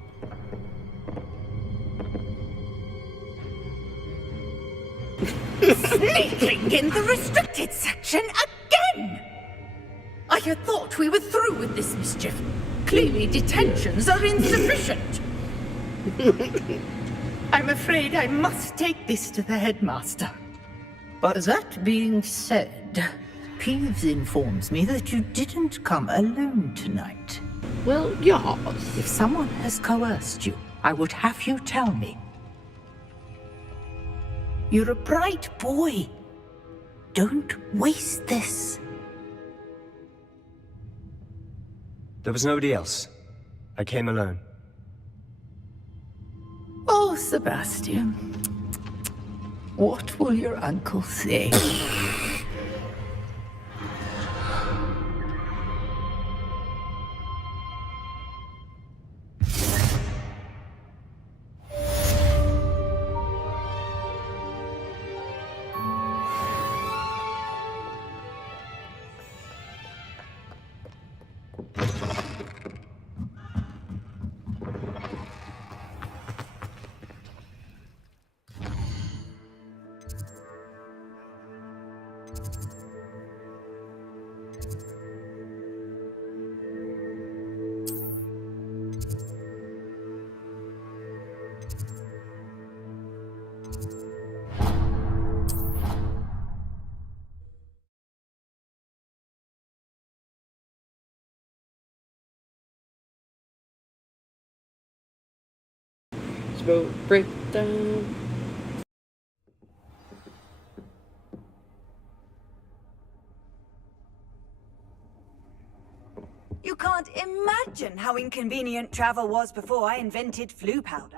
Sneaking in the restricted section again! I had thought we were through with this mischief. Clearly detentions are insufficient. I'm afraid I must take this to the headmaster. But that being said, Peeves informs me that you didn't come alone tonight. Well, yes. If someone has coerced you, I would have you tell me. You're a bright boy. Don't waste this. There was nobody else. I came alone. Oh, Sebastian. What will your uncle say? Spell breakdown. can't imagine how inconvenient travel was before I invented flu powder.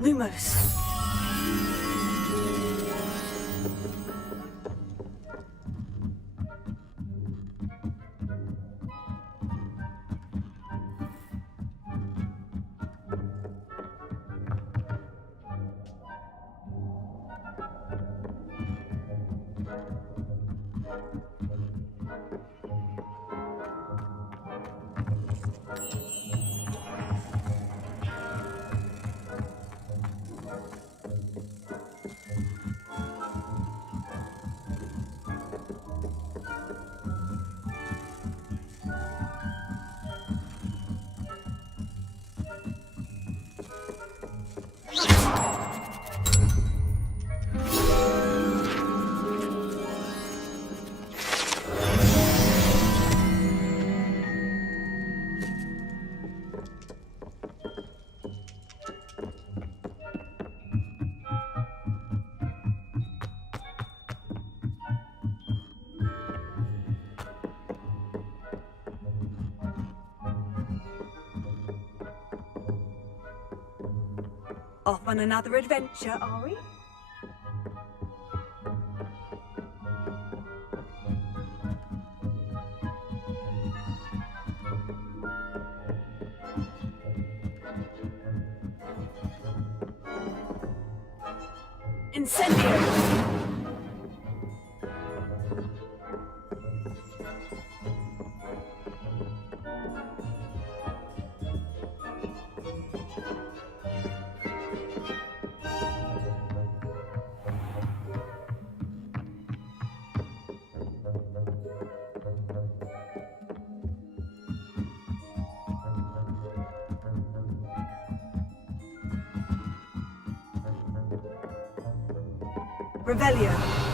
Lumos. Off on another adventure, are we? Incendio! Revelio.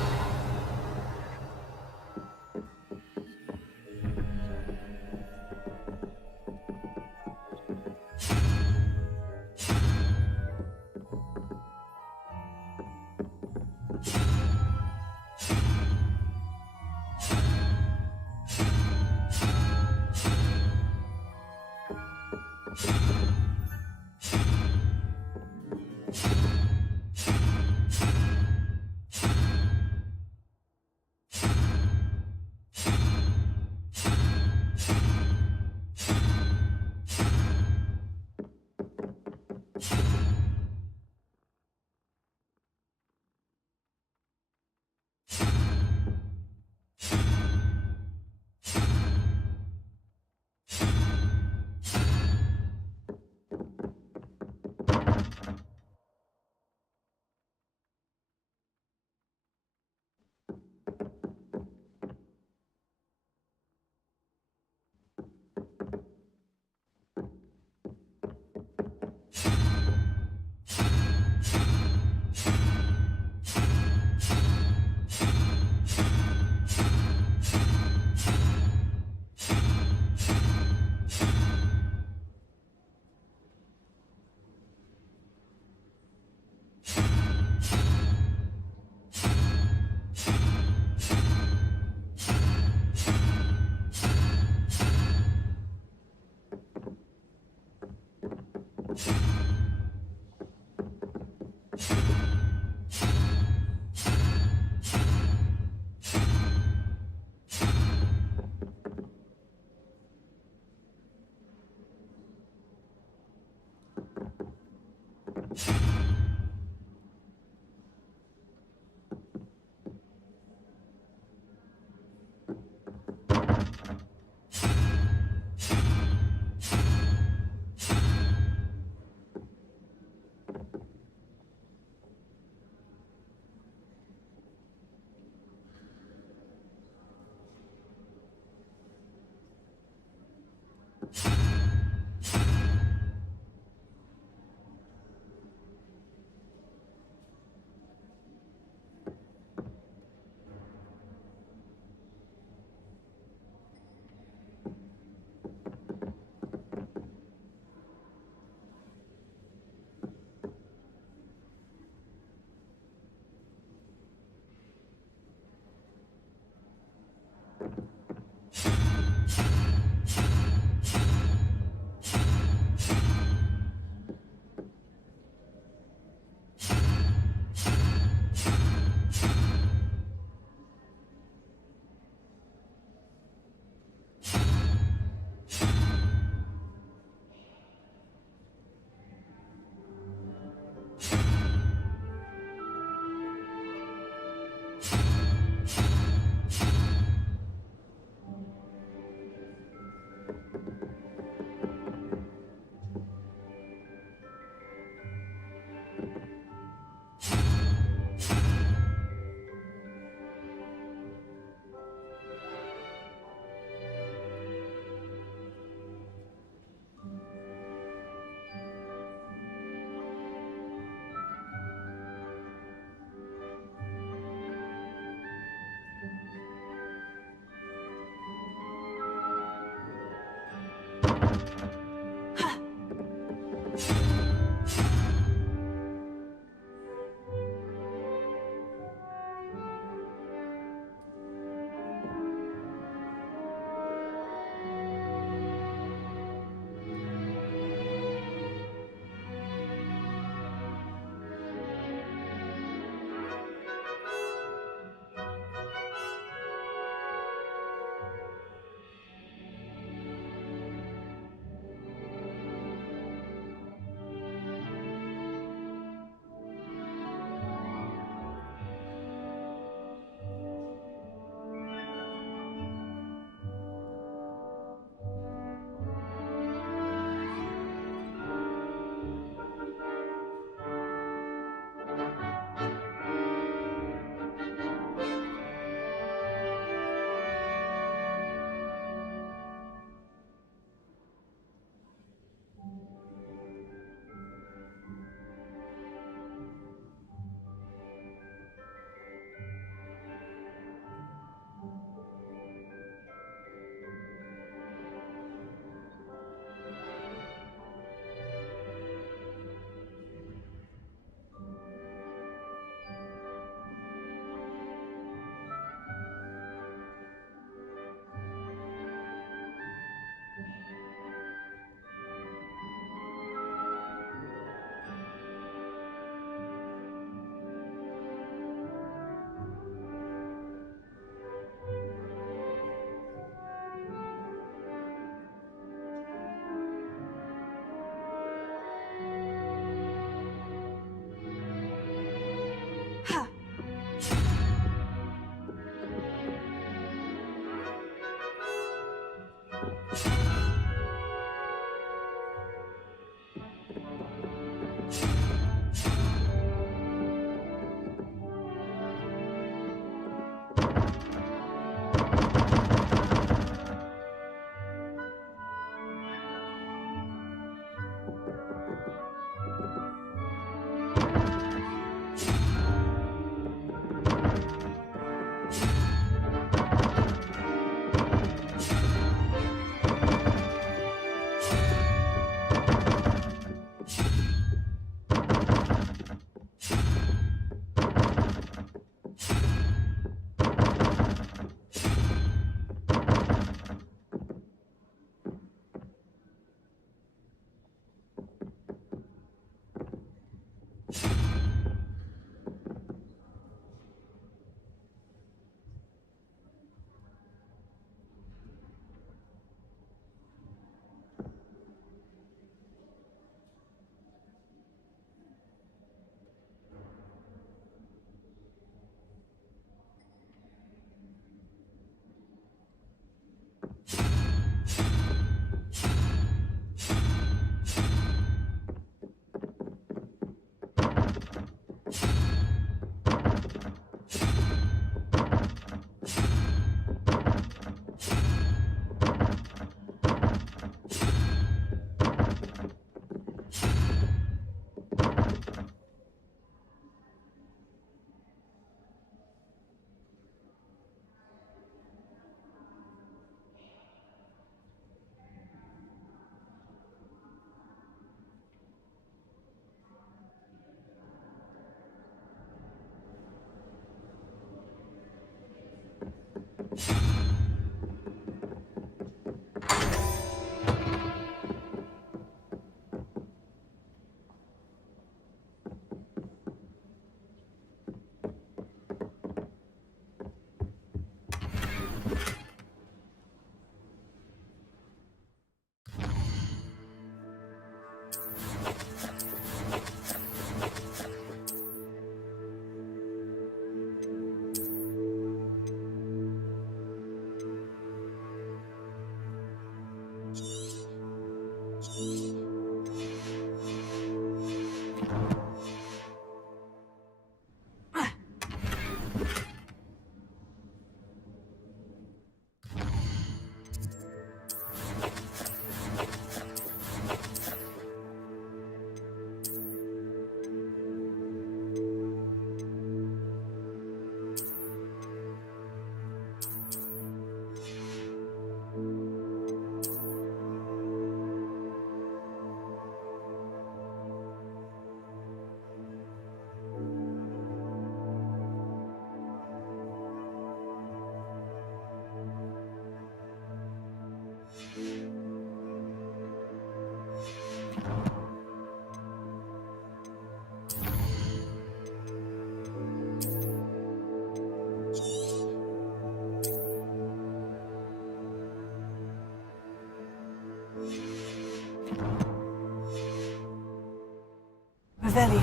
Revelio.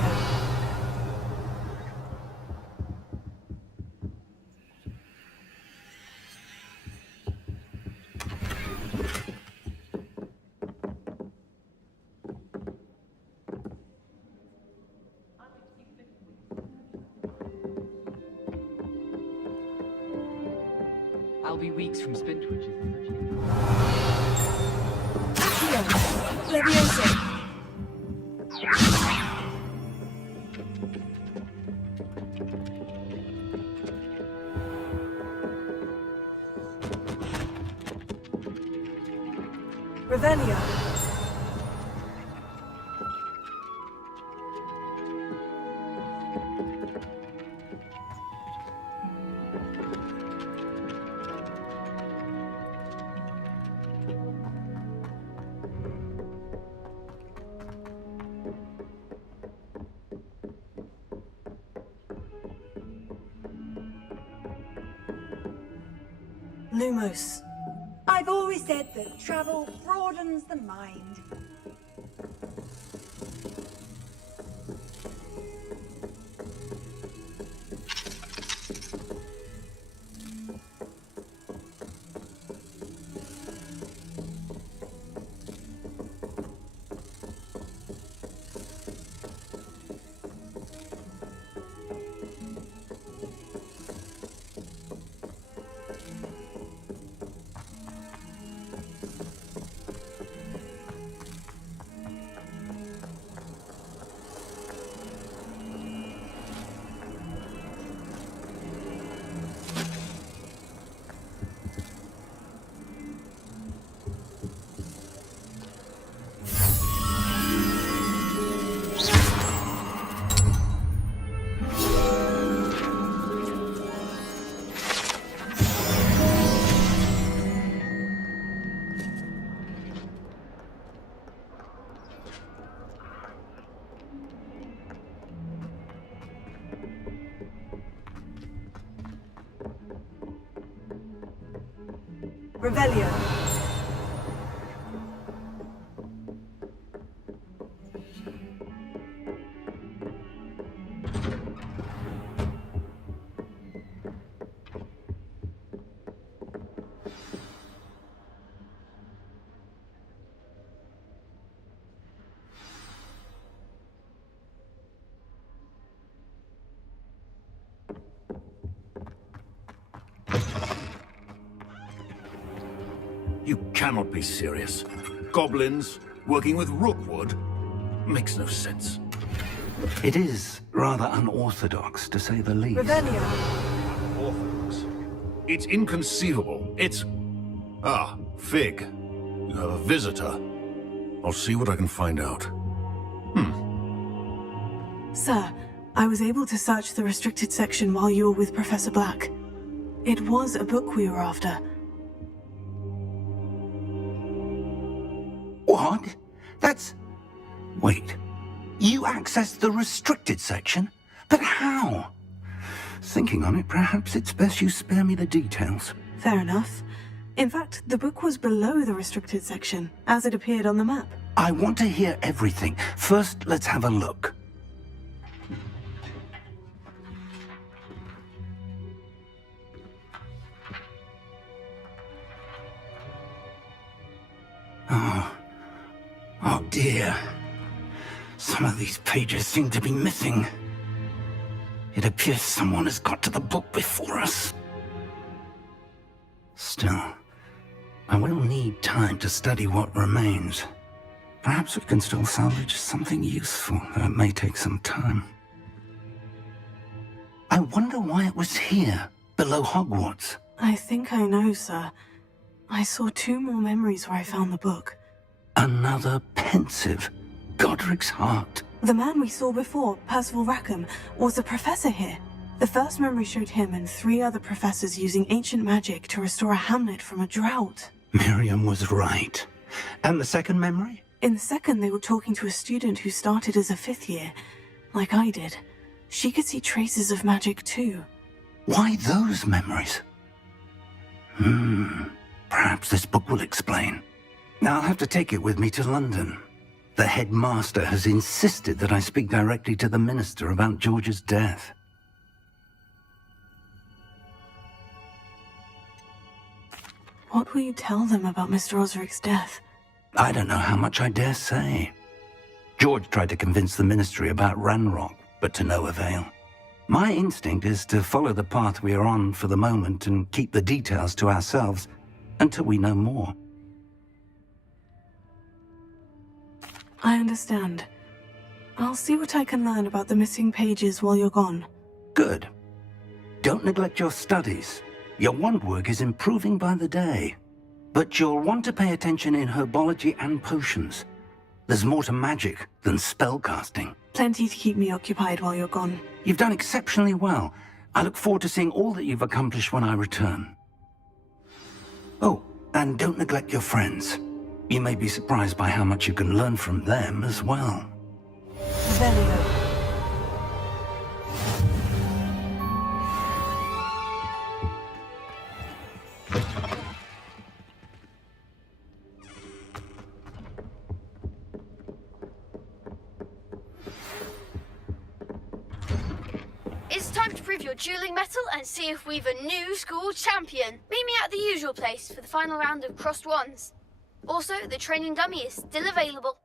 I'll be weeks from spin twitches. Leviosa. Revelio. Lumos. I've always said that travel broadens the mind. Revelio. You cannot be serious. Goblins working with Rookwood? Makes no sense. It is rather unorthodox, to say the least. Revelio. Orthodox? It's inconceivable. It's... Ah, Fig. You have a visitor. I'll see what I can find out. Sir, I was able to search the restricted section while you were with Professor Black. It was a book we were after. What? That's... Wait. You accessed the restricted section? But how? Thinking on it, perhaps it's best you spare me the details. Fair enough. In fact, the book was below the restricted section, as it appeared on the map. I want to hear everything. First, let's have a look. Oh dear. Some of these pages seem to be missing. It appears someone has got to the book before us. Still, I will need time to study what remains. Perhaps we can still salvage something useful, though it may take some time. I wonder why it was here, below Hogwarts. I think I know, sir. I saw 2 more memories where I found the book. Another pensive. Godric's heart. The man we saw before, Percival Rackham, was a professor here. The first memory showed him and 3 other professors using ancient magic to restore a hamlet from a drought. Miriam was right. And the second memory? In the second, they were talking to a student who started as a 5th year, like I did. She could see traces of magic too. Why those memories? Perhaps this book will explain. Now I'll have to take it with me to London. The headmaster has insisted that I speak directly to the minister about George's death. What will you tell them about Mr. Osric's death? I don't know how much I dare say. George tried to convince the ministry about Ranrock, but to no avail. My instinct is to follow the path we are on for the moment and keep the details to ourselves until we know more. I understand. I'll see what I can learn about the missing pages while you're gone. Good. Don't neglect your studies. Your wand work is improving by the day. But you'll want to pay attention in herbology and potions. There's more to magic than spellcasting. Plenty to keep me occupied while you're gone. You've done exceptionally well. I look forward to seeing all that you've accomplished when I return. Oh, and don't neglect your friends. You may be surprised by how much you can learn from them as well. Velio. It's time to prove your dueling mettle and see if we've a new school champion. Meet me at the usual place for the final round of crossed wands. Also, the training dummy is still available.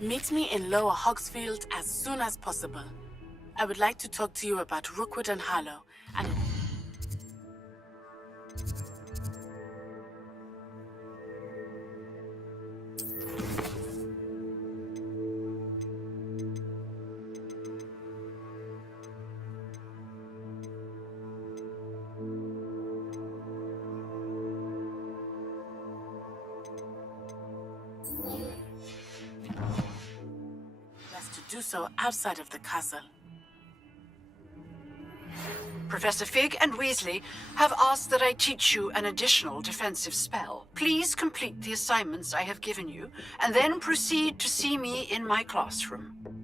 Meet me in Lower Hogsfield as soon as possible. I would like to talk to you about Rookwood and Harlow, and... Best to do so outside of the castle. Professor Fig and Weasley have asked that I teach you an additional defensive spell. Please complete the assignments I have given you, and then proceed to see me in my classroom.